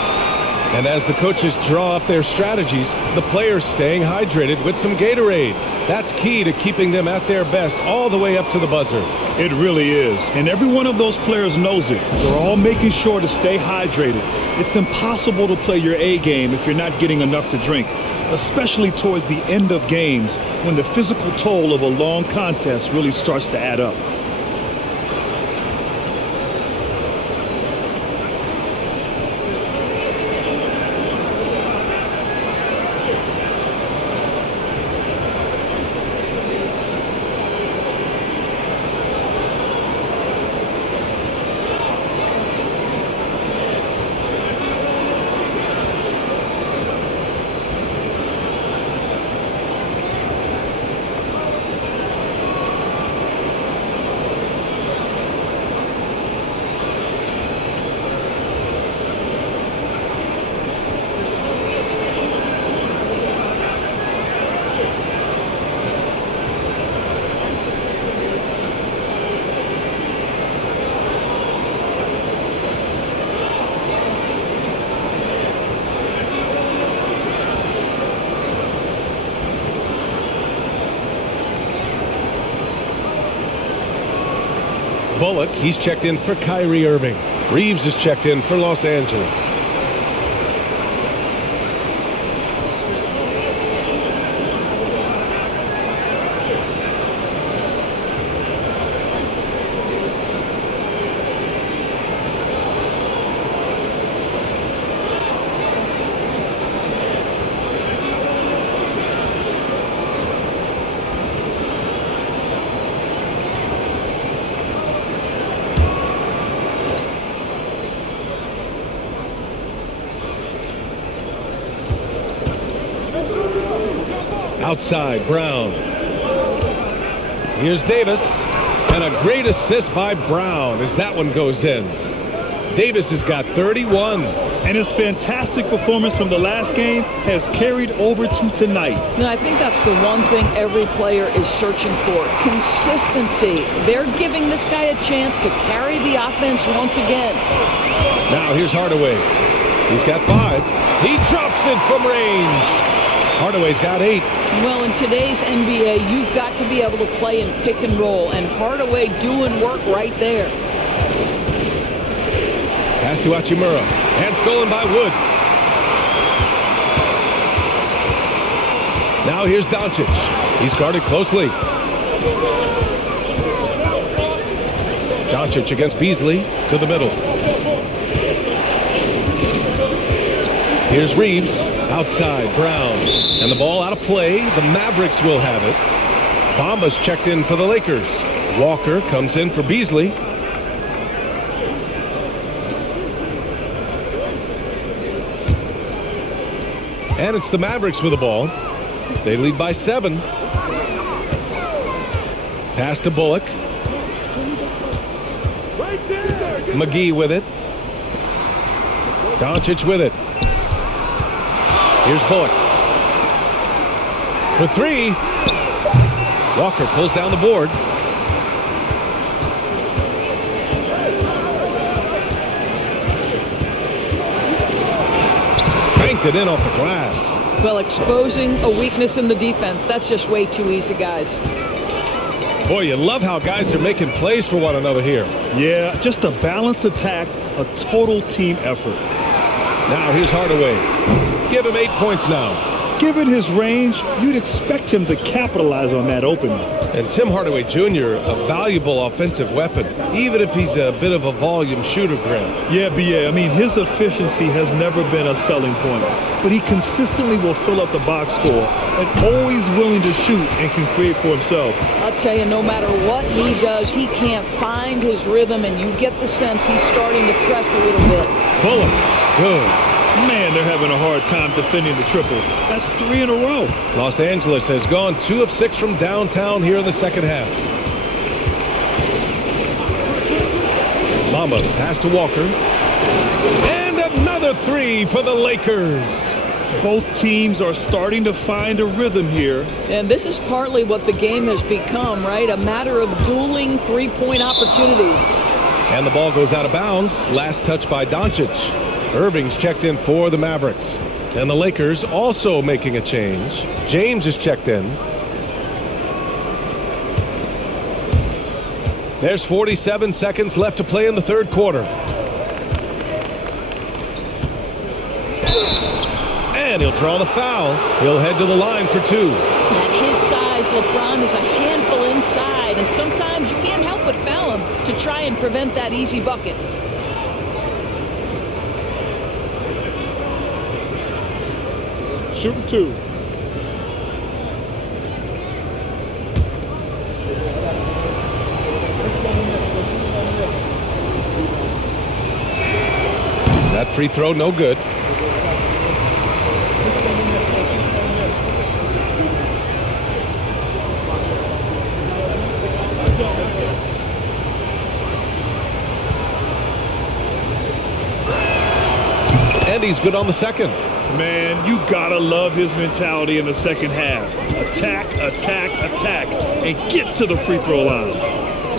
And as the coaches draw up their strategies, the players staying hydrated with some Gatorade. That's key to keeping them at their best all the way up to the buzzer. It really is. And every one of those players knows it. They're all making sure to stay hydrated. It's impossible to play your A game if you're not getting enough to drink, especially towards the end of games when the physical toll of a long contest really starts to add up. Bullock, he's checked in for Kyrie Irving. Reeves is checked in for Los Angeles. Outside, Brown. Here's Davis. And a great assist by Brown as that one goes in. Davis has got 31. And his fantastic performance from the last game has carried over to tonight. Now, I think that's the one thing every player is searching for. Consistency. They're giving this guy a chance to carry the offense once again. Now here's Hardaway. He's got 5. He drops it from range. Hardaway's got 8. Well, in today's NBA, you've got to be able to play in pick and roll, and Hardaway doing work right there. Pass to Hachimura, and stolen by Wood. Now here's Doncic. He's guarded closely. Doncic against Beasley to the middle. Here's Reeves. Outside, Brown. And the ball out of play. The Mavericks will have it. Bamba's checked in for the Lakers. Walker comes in for Beasley. And it's the Mavericks with the ball. They lead by 7. Pass to Bullock. McGee with it. Doncic with it. Here's Bullock. For 3. Walker pulls down the board. Banked it in off the glass. Well, exposing a weakness in the defense, that's just way too easy, guys. Boy, you love how guys are making plays for one another here. Yeah, just a balanced attack, a total team effort. Now here's Hardaway. Give him 8 points now. Given his range, you'd expect him to capitalize on that opening. And Tim Hardaway Jr., a valuable offensive weapon, even if he's a bit of a volume shooter, Grant. Yeah, B.A., I mean, his efficiency has never been a selling point, but he consistently will fill up the box score and always willing to shoot and can create for himself. I'll tell you, no matter what he does, he can't find his rhythm, and you get the sense he's starting to press a little bit. Bullock, good. Man, they're having a hard time defending the triple. That's 3 in a row. Los Angeles has gone 2 of 6 from downtown here in the second half. Bamba, pass to Walker. And another 3 for the Lakers. Both teams are starting to find a rhythm here. And this is partly what the game has become, right? A matter of dueling three-point opportunities. And the ball goes out of bounds. Last touch by Doncic. Irving's checked in for the Mavericks. And the Lakers also making a change. James is checked in. There's 47 seconds left to play in the third quarter. And he'll draw the foul. He'll head to the line for two. At his size, LeBron is a handful inside, and sometimes you can't help but foul him to try and prevent that easy bucket. Shooting two. That free throw, no good. And he's good on the second. Man, you gotta love his mentality in the second half. Attack, attack, attack, and get to the free throw line.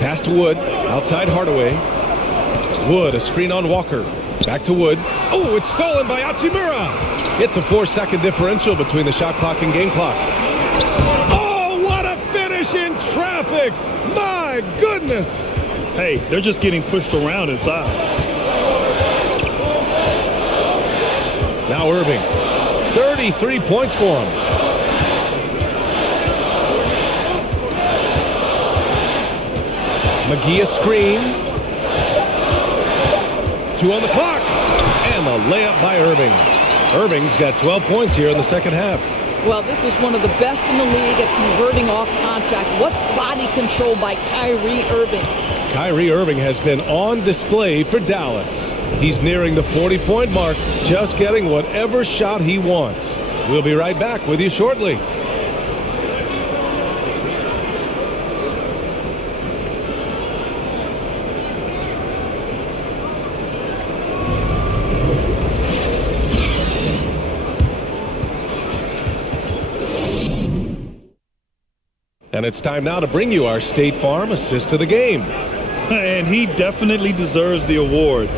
Pass to Wood, outside Hardaway. Wood, a screen on Walker. Back to Wood. Oh, it's stolen by Hachimura. It's a 4-second differential between the shot clock and game clock. Oh, what a finish in traffic! My goodness! Hey, they're just getting pushed around inside. Now Irving, 33 points for him. McGee a screen. 2 on the clock. And a layup by Irving. Irving's got 12 points here in the second half. Well, this is one of the best in the league at converting off contact. What body control by Kyrie Irving. Kyrie Irving has been on display for Dallas. He's nearing the 40-point mark, just getting whatever shot he wants. We'll be right back with you shortly. And it's time now to bring you our State Farm assist to the game. And he definitely deserves the award.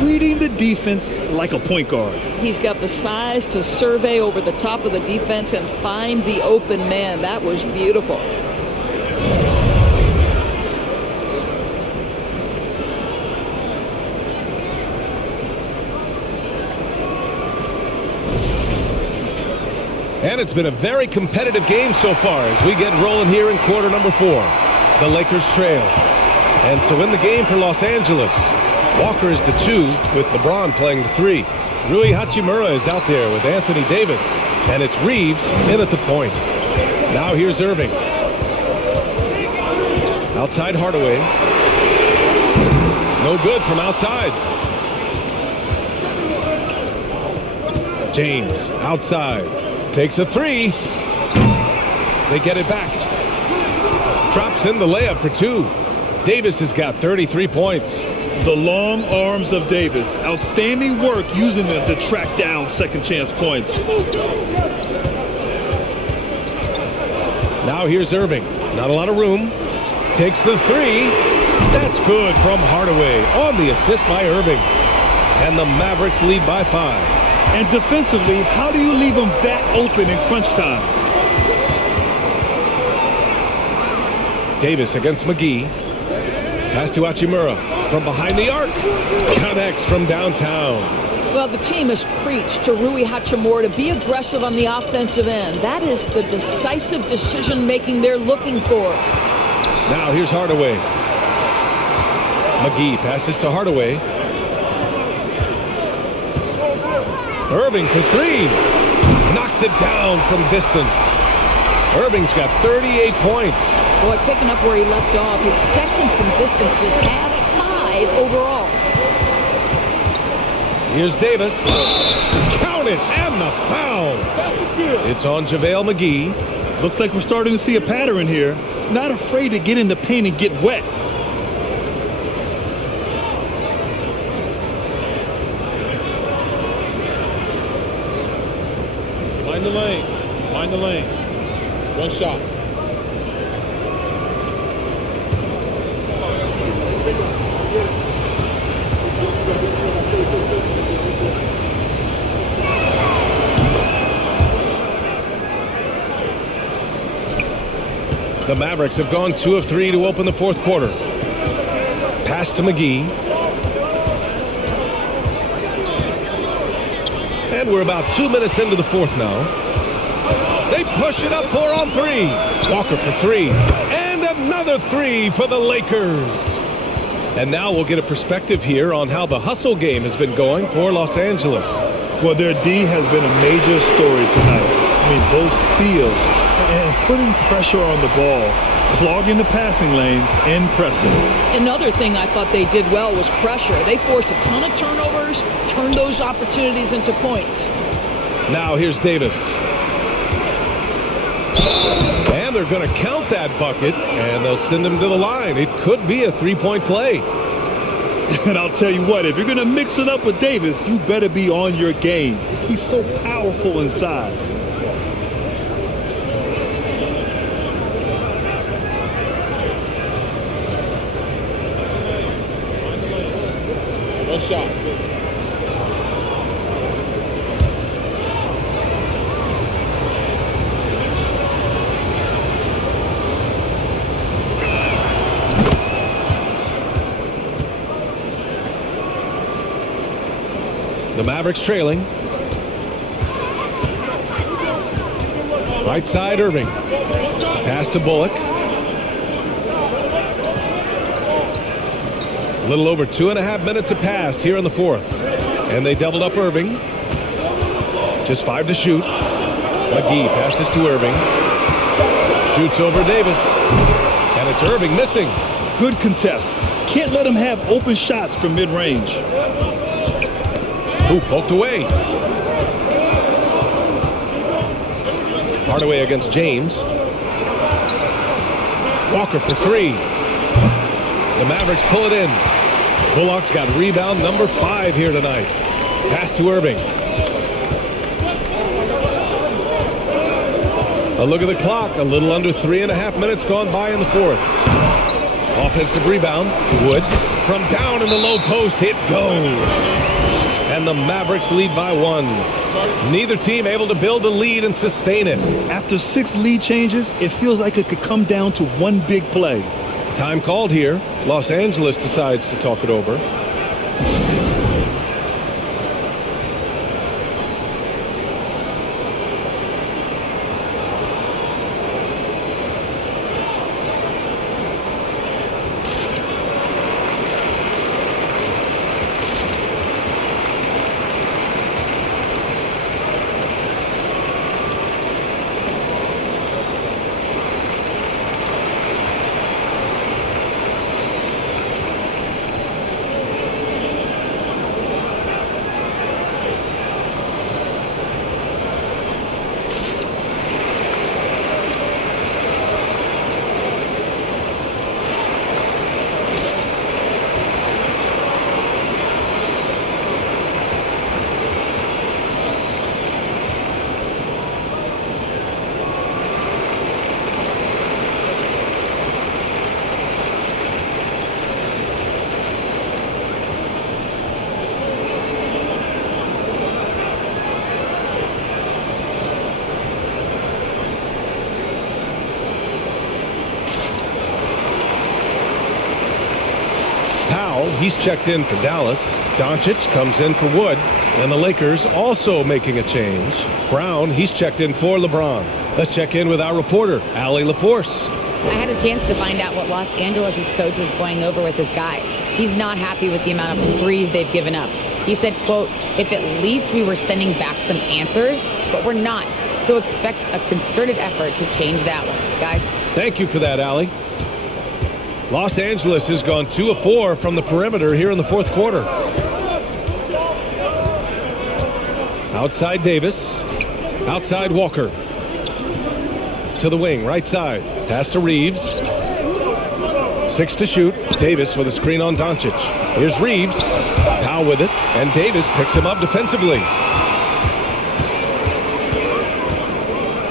Reading the defense like a point guard. He's got the size to survey over the top of the defense and find the open man. That was beautiful. And it's been a very competitive game so far as we get rolling here in quarter number 4. The Lakers trail. And so in the game for Los Angeles, Walker is the 2 with LeBron playing the 3. Rui Hachimura is out there with Anthony Davis. And it's Reeves in at the point. Now here's Irving. Outside Hardaway. No good from outside. James outside. Takes a 3. They get it back. Drops in the layup for 2. Davis has got 33 points. The long arms of Davis. Outstanding work using them to track down second chance points. Now here's Irving. Not a lot of room. Takes the 3. That's good from Hardaway on the assist by Irving. And the Mavericks lead by 5. And defensively, how do you leave them that open in crunch time? Davis against McGee. Pass to Hachimura from behind the arc. Connects from downtown. Well, the team has preached to Rui Hachimura to be aggressive on the offensive end. That is the decisive decision-making they're looking for. Now here's Hardaway. McGee passes to Hardaway. Irving for 3. Knocks it down from distance. Irving's got 38 points. Boy, picking up where he left off. His second from distance this half, 5 overall. Here's Davis. Count it, and the foul. It's on JaVale McGee. Looks like we're starting to see a pattern here. Not afraid to get in the paint and get wet. Mind the lane. Mind the lane. One shot. The Mavericks have gone 2 of 3 to open the fourth quarter. Pass to McGee. And we're about 2 minutes into the fourth now. They push it up 4 on 3. Walker for 3. And another 3 for the Lakers. And now we'll get a perspective here on how the hustle game has been going for Los Angeles. Well, their D has been a major story tonight. I mean, those steals and putting pressure on the ball, clogging the passing lanes, and pressing. Another thing I thought they did well was pressure. They forced a ton of turnovers, turned those opportunities into points. Now here's Davis. And they're going to count that bucket, and they'll send him to the line. It could be a three-point play. And I'll tell you what, if you're going to mix it up with Davis, you better be on your game. He's so powerful inside. One shot. The Mavericks trailing. Right side, Irving. Pass to Bullock. A little over 2.5 minutes have passed here in the fourth. And they doubled up Irving. Just 5 to shoot. McGee passes to Irving. Shoots over Davis. And it's Irving missing. Good contest. Can't let him have open shots from mid-range. Ooh, poked away. Hardaway against James. Walker for 3. The Mavericks pull it in. Bullock's got rebound number 5 here tonight. Pass to Irving. A look at the clock. A little under 3.5 minutes gone by in the fourth. Offensive rebound. Wood from down in the low post. It goes. And the Mavericks lead by 1. Neither team able to build a lead and sustain it. After 6 lead changes, it feels like it could come down to one big play. Time called here. Los Angeles decides to talk it over. He's checked in for Dallas. Doncic comes in for Wood. And the Lakers also making a change. Brown, he's checked in for LeBron. Let's check in with our reporter, Allie LaForce. I had a chance to find out what Los Angeles' coach was going over with his guys. He's not happy with the amount of threes they've given up. He said, quote, "If at least we were sending back some answers, but we're not. So expect a concerted effort to change that one." Guys. Thank you for that, Allie. Los Angeles has gone 2 of 4 from the perimeter here in the fourth quarter. Outside Davis. Outside Walker. To the wing, right side. Pass to Reeves. 6 to shoot. Davis with a screen on Doncic. Here's Reeves. Powell with it. And Davis picks him up defensively.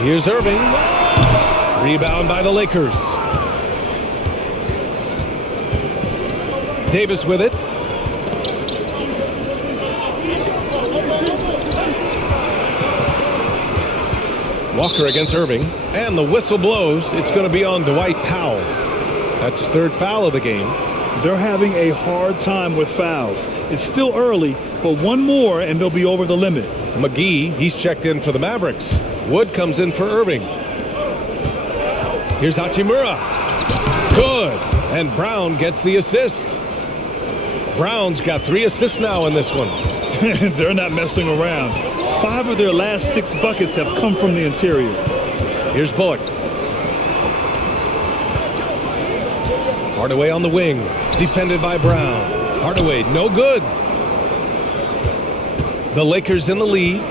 Here's Irving. Rebound by the Lakers. Davis with it. Walker against Irving. And the whistle blows. It's going to be on Dwight Powell. That's his third foul of the game. They're having a hard time with fouls. It's still early, but one more and they'll be over the limit. McGee, he's checked in for the Mavericks. Wood comes in for Irving. Here's Hachimura. Good. And Brown gets the assist. Brown's got 3 assists now in this one. They're not messing around. 5 of their last 6 buckets have come from the interior. Here's Bullock. Hardaway on the wing. Defended by Brown. Hardaway, no good. The Lakers in the lead.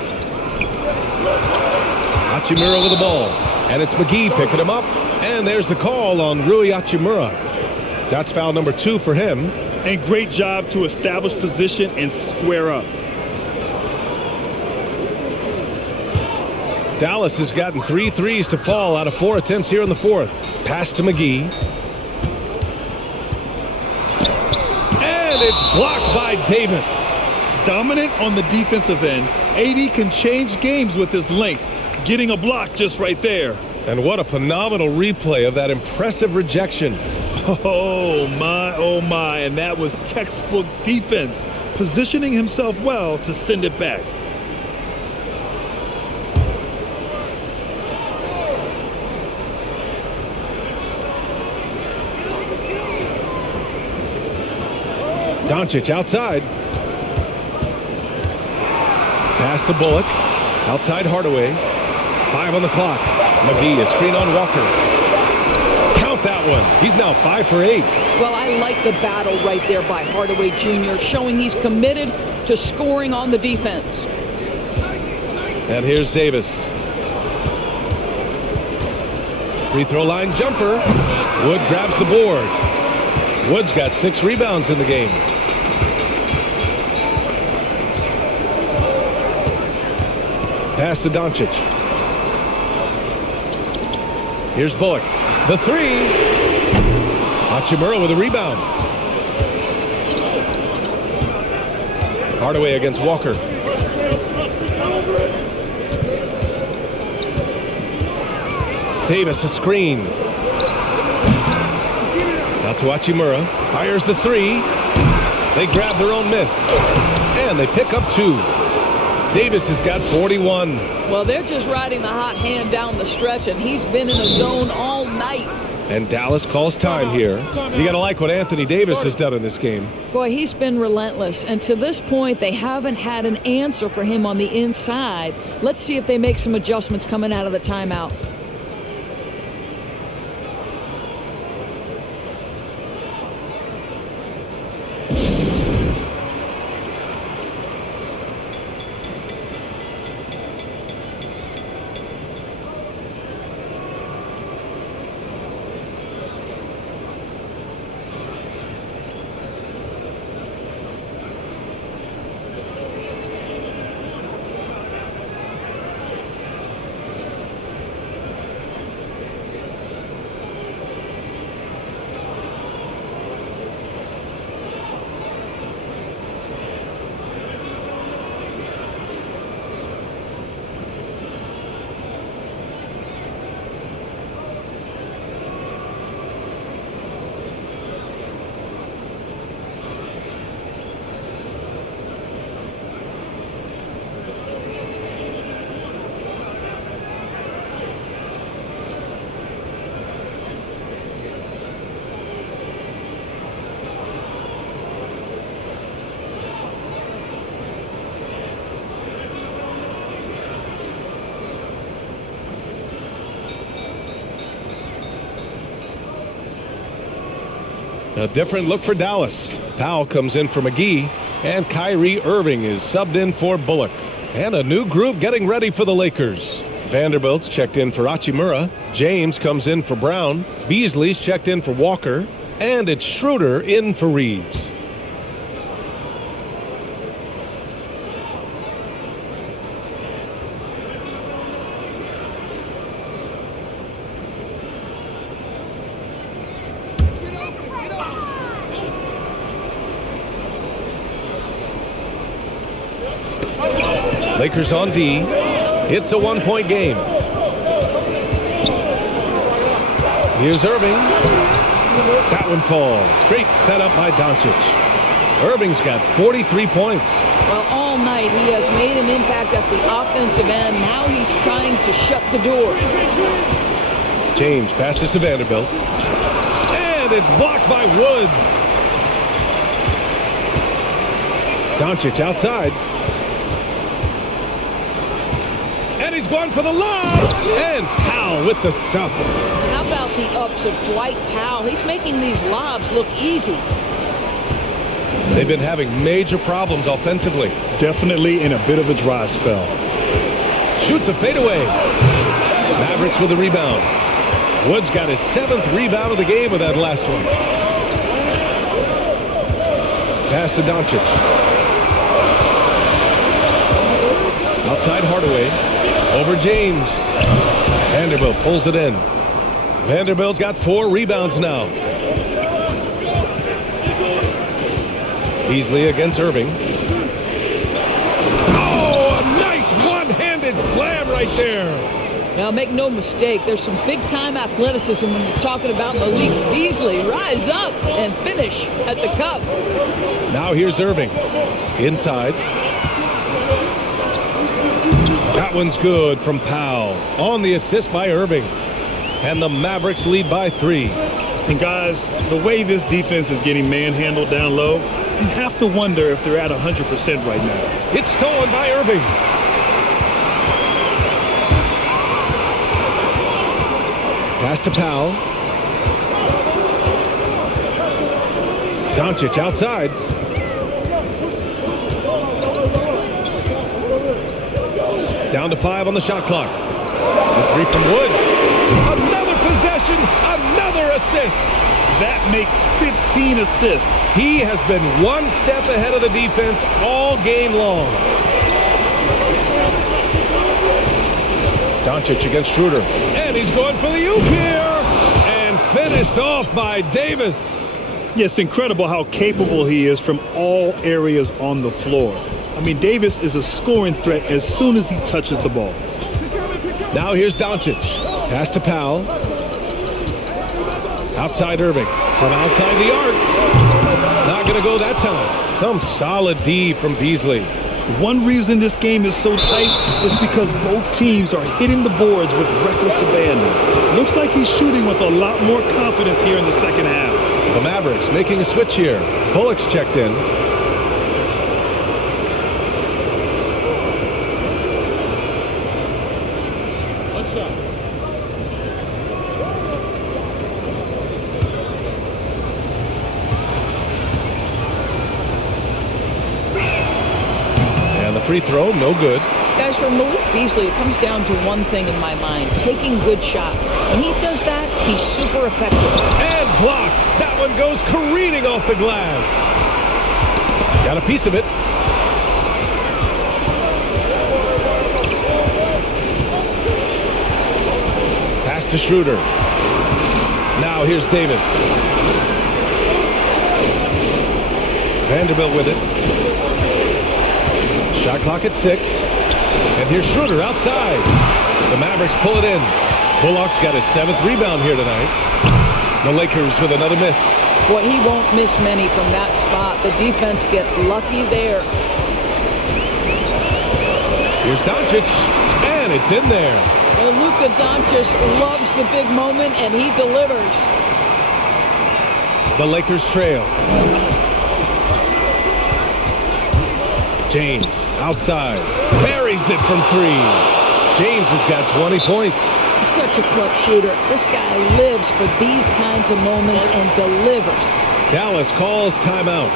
Hachimura with the ball. And it's McGee picking him up. And there's the call on Rui Hachimura. That's foul number 2 for him. And great job to establish position and square up. Dallas has gotten 3 threes to fall out of 4 attempts here in the fourth. Pass to McGee. And it's blocked by Davis. Dominant on the defensive end. AD can change games with his length. Getting a block just right there. And what a phenomenal replay of that impressive rejection. Oh my, and that was textbook defense, positioning himself well to send it back. Doncic outside. Pass to Bullock. Outside Hardaway. 5 on the clock. McGee, a screen on Walker. Count that one. He's now 5 for 8. Well, I like the battle right there by Hardaway Jr., showing he's committed to scoring on the defense. And here's Davis. Free throw line jumper. Wood grabs the board. Wood's got 6 rebounds in the game. Pass to Doncic. Here's Bullock. The 3. Hachimura with a rebound. Hardaway against Walker. Davis a screen. Out to Hachimura. Fires the 3. They grab their own miss. And they pick up 2. Davis has got 41. Well, they're just riding the hot hand down the stretch, and he's been in the zone all night. And Dallas calls time here. You got to like what Anthony Davis has done in this game. Boy, he's been relentless. And to this point, they haven't had an answer for him on the inside. Let's see if they make some adjustments coming out of the timeout. A different look for Dallas. Powell comes in for McGee, and Kyrie Irving is subbed in for Bullock. And a new group getting ready for the Lakers. Vanderbilt's checked in for Hachimura. James comes in for Brown. Beasley's checked in for Walker. And it's Schroeder in for Reeves. Lakers on D. It's a one-point game. Here's Irving. That one falls. Great setup by Doncic. Irving's got 43 points. Well, all night he has made an impact at the offensive end. Now he's trying to shut the door. James passes to Vanderbilt. And it's blocked by Wood. Doncic outside. And he's going for the lob. And Powell with the stuff. How about the ups of Dwight Powell? He's making these lobs look easy. They've been having major problems offensively. Definitely in a bit of a dry spell. Shoots a fadeaway. Mavericks with a rebound. Wood's got his 7th rebound of the game with that last one. Pass to Doncic. Outside Hardaway. Over James. Vanderbilt pulls it in. Vanderbilt's got 4 rebounds now. Beasley against Irving. Oh, a nice one-handed slam right there. Now, make no mistake, there's some big-time athleticism when you're talking about Malik Beasley. Rise up and finish at the cup. Now here's Irving. Inside. That one's good from Powell. On the assist by Irving. And the Mavericks lead by 3. And guys, the way this defense is getting manhandled down low, you have to wonder if they're at 100% right now. It's stolen by Irving. Pass to Powell. Doncic outside. Down to 5 on the shot clock. The 3 from Wood. Another possession, another assist. That makes 15 assists. He has been one step ahead of the defense all game long. Doncic against Schroeder. And he's going for the oop here. And finished off by Davis. Yeah, it's incredible how capable he is from all areas on the floor. I mean, Davis is a scoring threat as soon as he touches the ball. Now here's Doncic. Pass to Powell. Outside Irving. From outside the arc. Not going to go that time. Some solid D from Beasley. One reason this game is so tight is because both teams are hitting the boards with reckless abandon. Looks like he's shooting with a lot more confidence here in the second half. The Mavericks making a switch here. Bullock's checked in. What's up? And the free throw, no good. Guys, for Malik Beasley, it comes down to one thing in my mind, taking good shots. When he does that, he's super effective. And blocked. That one goes careening off the glass. Got a piece of it. Pass to Schroeder. Now here's Davis. Vanderbilt with it. Shot clock at 6. And here's Schroeder outside. The Mavericks pull it in. Bullock's got his 7th rebound here tonight. The Lakers with another miss. Well, he won't miss many from that spot. The defense gets lucky there. Here's Doncic. And it's in there. Well, Luka Doncic loves the big moment, and he delivers. The Lakers trail. James outside. Buries it from 3. James has got 20 points. Such a clutch shooter. This guy lives for these kinds of moments and delivers. Dallas calls timeout.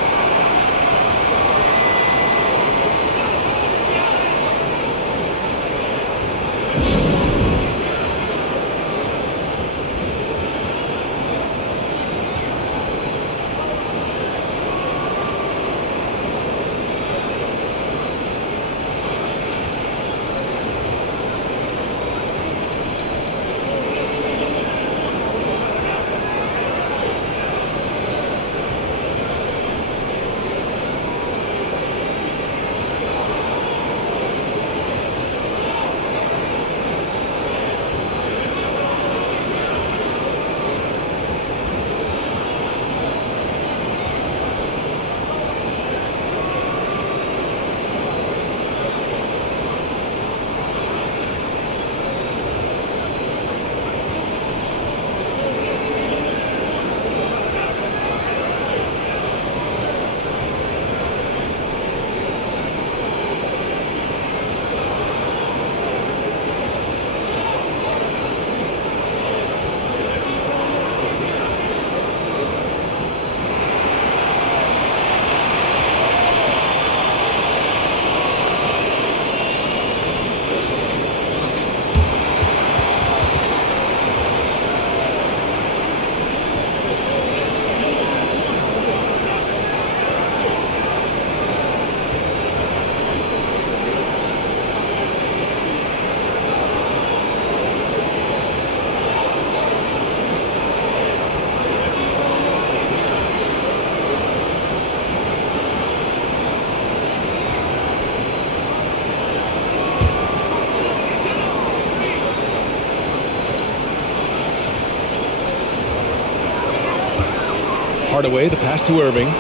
Hardaway, the pass to Irving.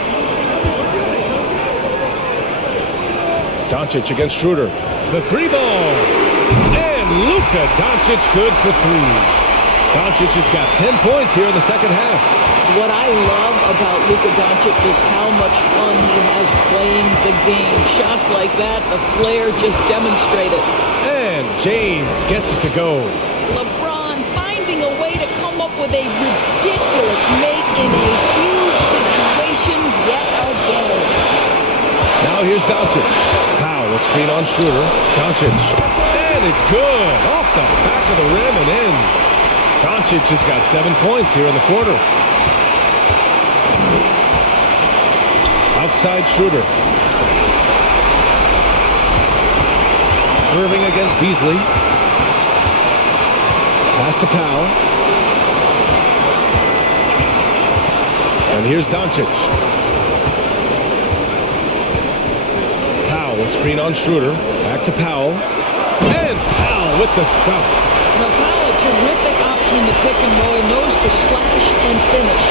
Doncic against Schroeder. The three ball. And Luka Doncic good for three. Doncic has got 10 points here in the second half. What I love about Luka Doncic is how much fun he has playing the game. Shots like that, the flair just demonstrated. And James gets it to go. LeBron finding a way to come up with a ridiculous make in a huge situation yet again. Now here's Doncic. Powell, a screen on Schroeder. Doncic. And it's good. Off the back of the rim and in. Doncic has got 7 points here in the quarter. Outside Schroeder. Irving against Beasley. Pass to Powell. And here's Doncic. Powell, a screen on Schroeder. Back to Powell. And Powell with the stuff. Now Powell, a terrific option in the pick and roll. Knows to slash and finish.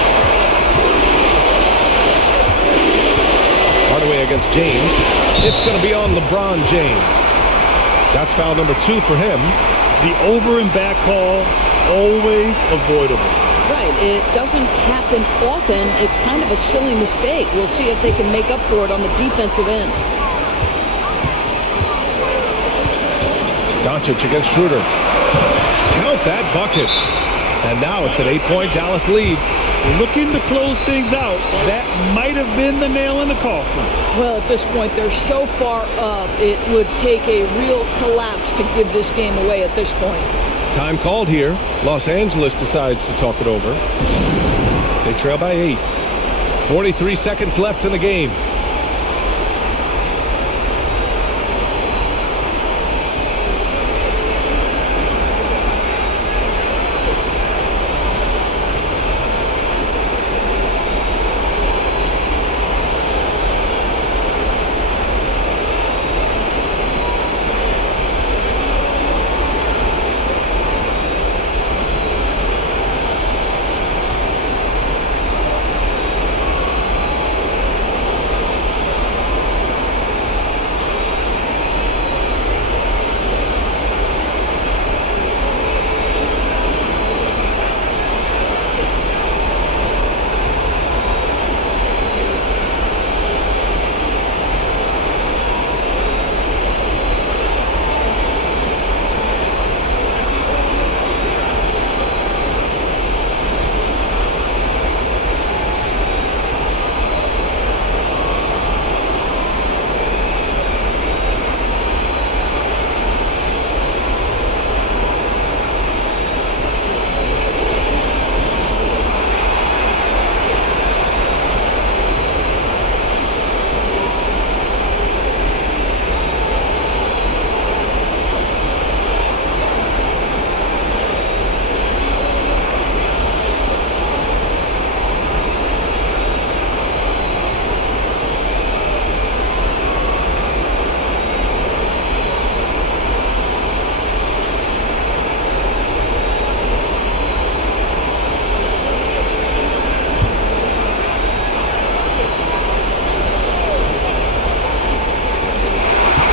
Hardaway against James. It's going to be on LeBron James. That's foul number 2 for him. The over and back call, always avoidable. Right, it doesn't happen often. It's kind of a silly mistake. We'll see if they can make up for it on the defensive end. Doncic against Schroeder. Count that bucket. And now it's an 8-point Dallas lead. Looking to close things out. That might have been the nail in the coffin. Well, at this point, they're so far up, it would take a real collapse to give this game away at this point. Time called here. Los Angeles decides to talk it over. They trail by 8. 43 seconds left in the game.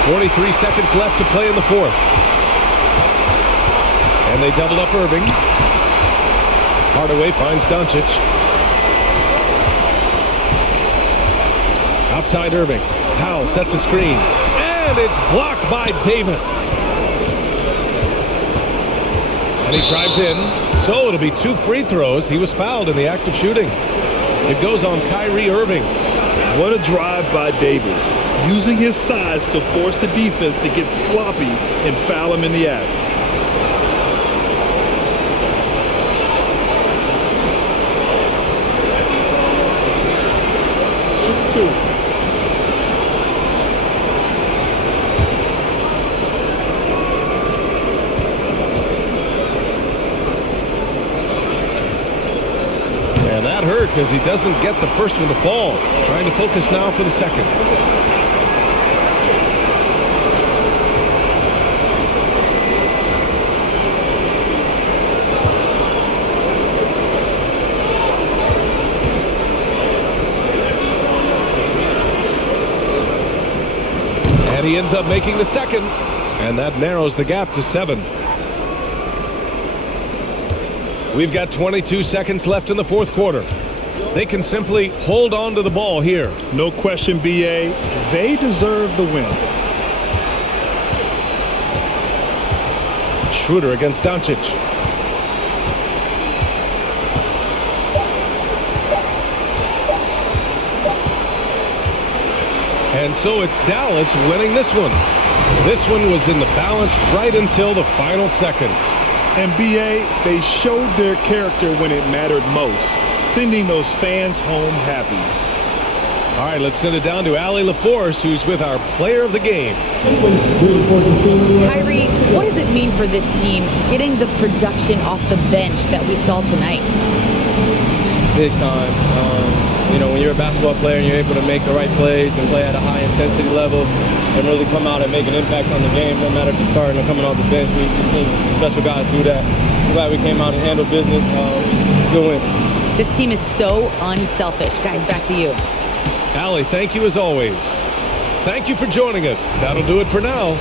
.43 seconds left to play in the fourth. And they double up Irving. Hardaway finds Doncic. Outside Irving. Powell sets a screen. And it's blocked by Davis. And he drives in. So it'll be 2 free throws. He was fouled in the act of shooting. It goes on Kyrie Irving. What a drive by Davis. Using his size to force the defense to get sloppy and foul him in the act. Shoot 2. And that hurts as he doesn't get the first one to fall. Trying to focus now for the second. ends up making the second, and that narrows the gap to 7. We've got 22 seconds left in the fourth quarter. They can simply hold on to the ball here. No question, B.A. They deserve the win. Schroeder against Doncic. And so it's Dallas winning this one. This one was in the balance right until the final seconds. And B.A., they showed their character when it mattered most, sending those fans home happy. All right, let's send it down to Allie LaForce, who's with our player of the game. Kyrie, what does it mean for this team getting the production off the bench that we saw tonight? Big time. When you're a basketball player and you're able to make the right plays and play at a high intensity level and really come out and make an impact on the game, no matter if you're starting or coming off the bench, we've seen special guys do that. I'm glad we came out and handled business. Good win. This team is so unselfish. Guys, back to you. Allie, thank you as always. Thank you for joining us. That'll do it for now.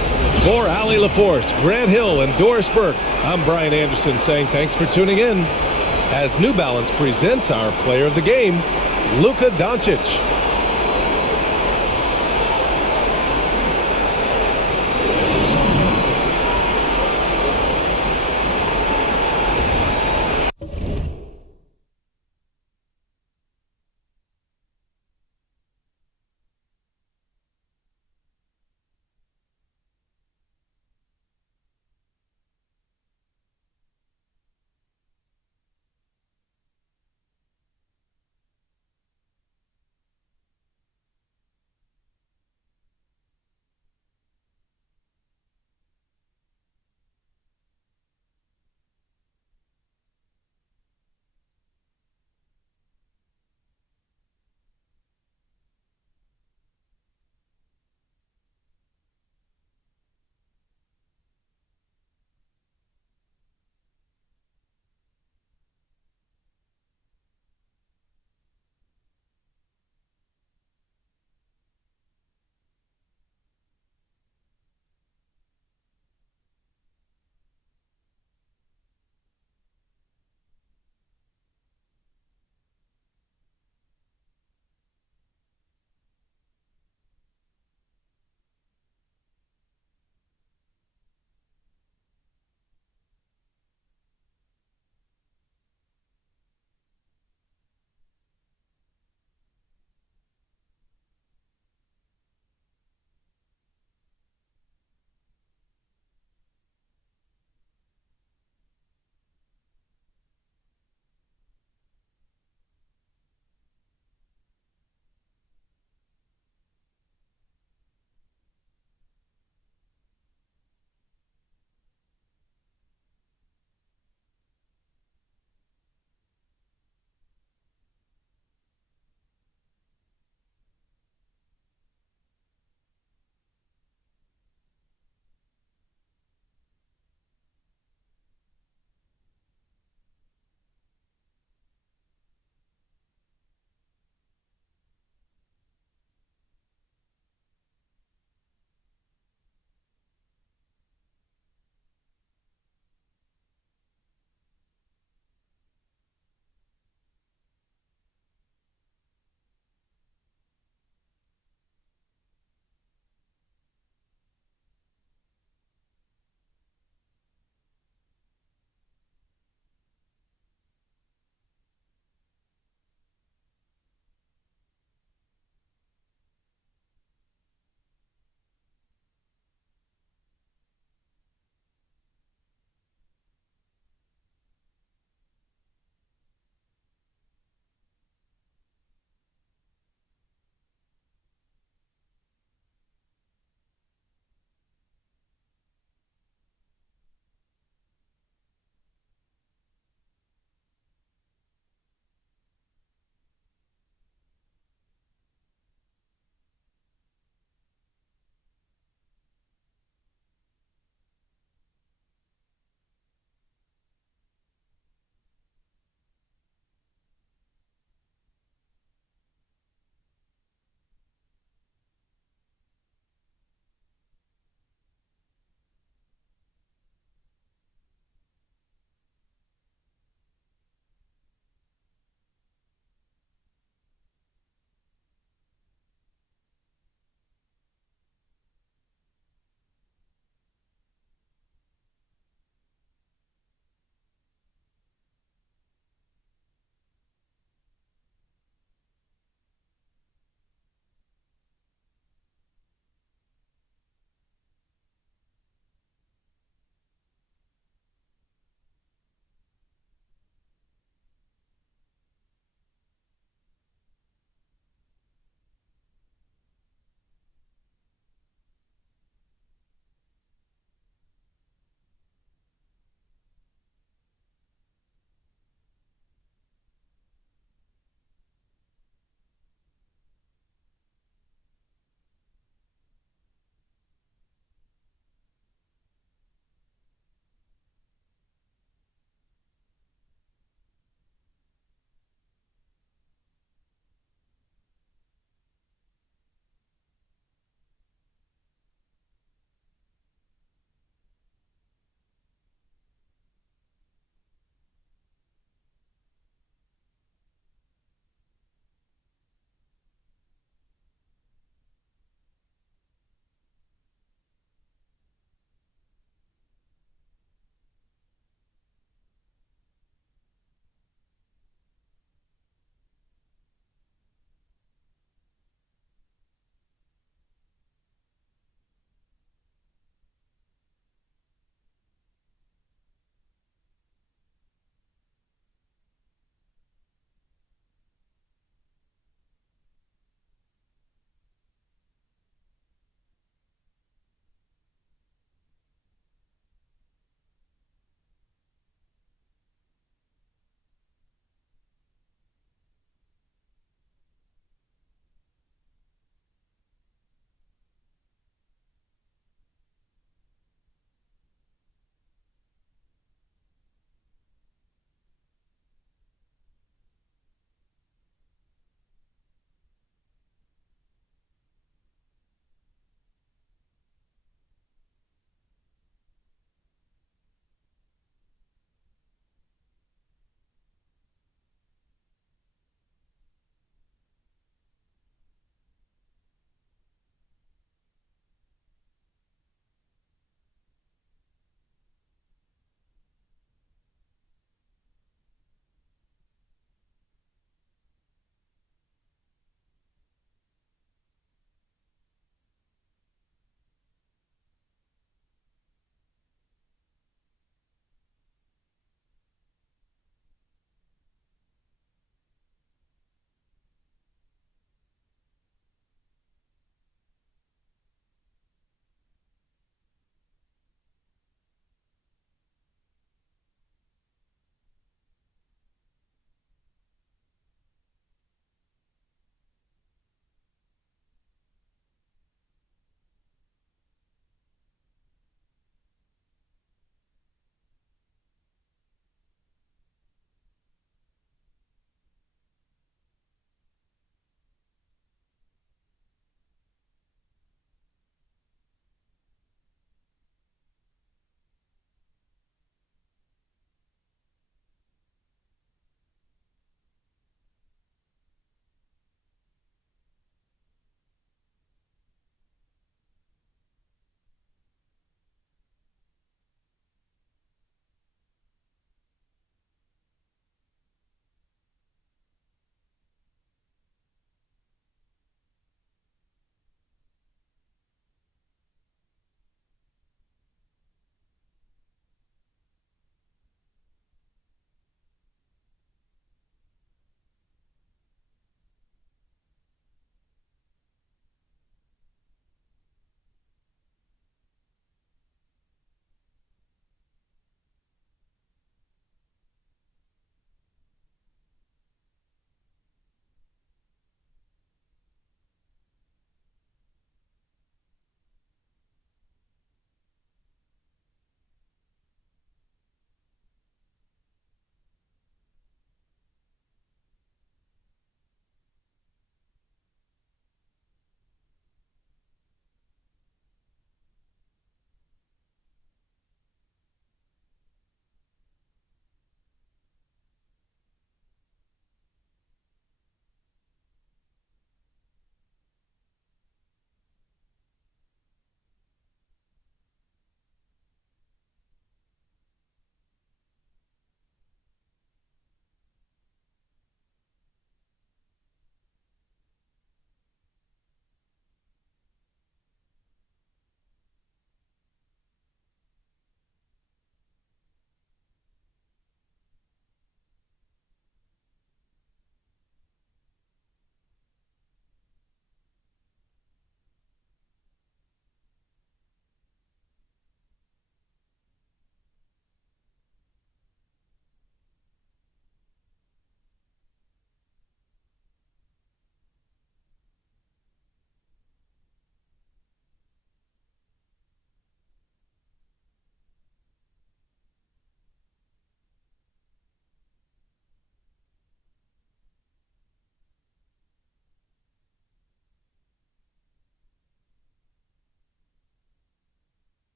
For Allie LaForce, Grant Hill, and Doris Burke, I'm Brian Anderson saying thanks for tuning in as New Balance presents our player of the game, Luka Doncic.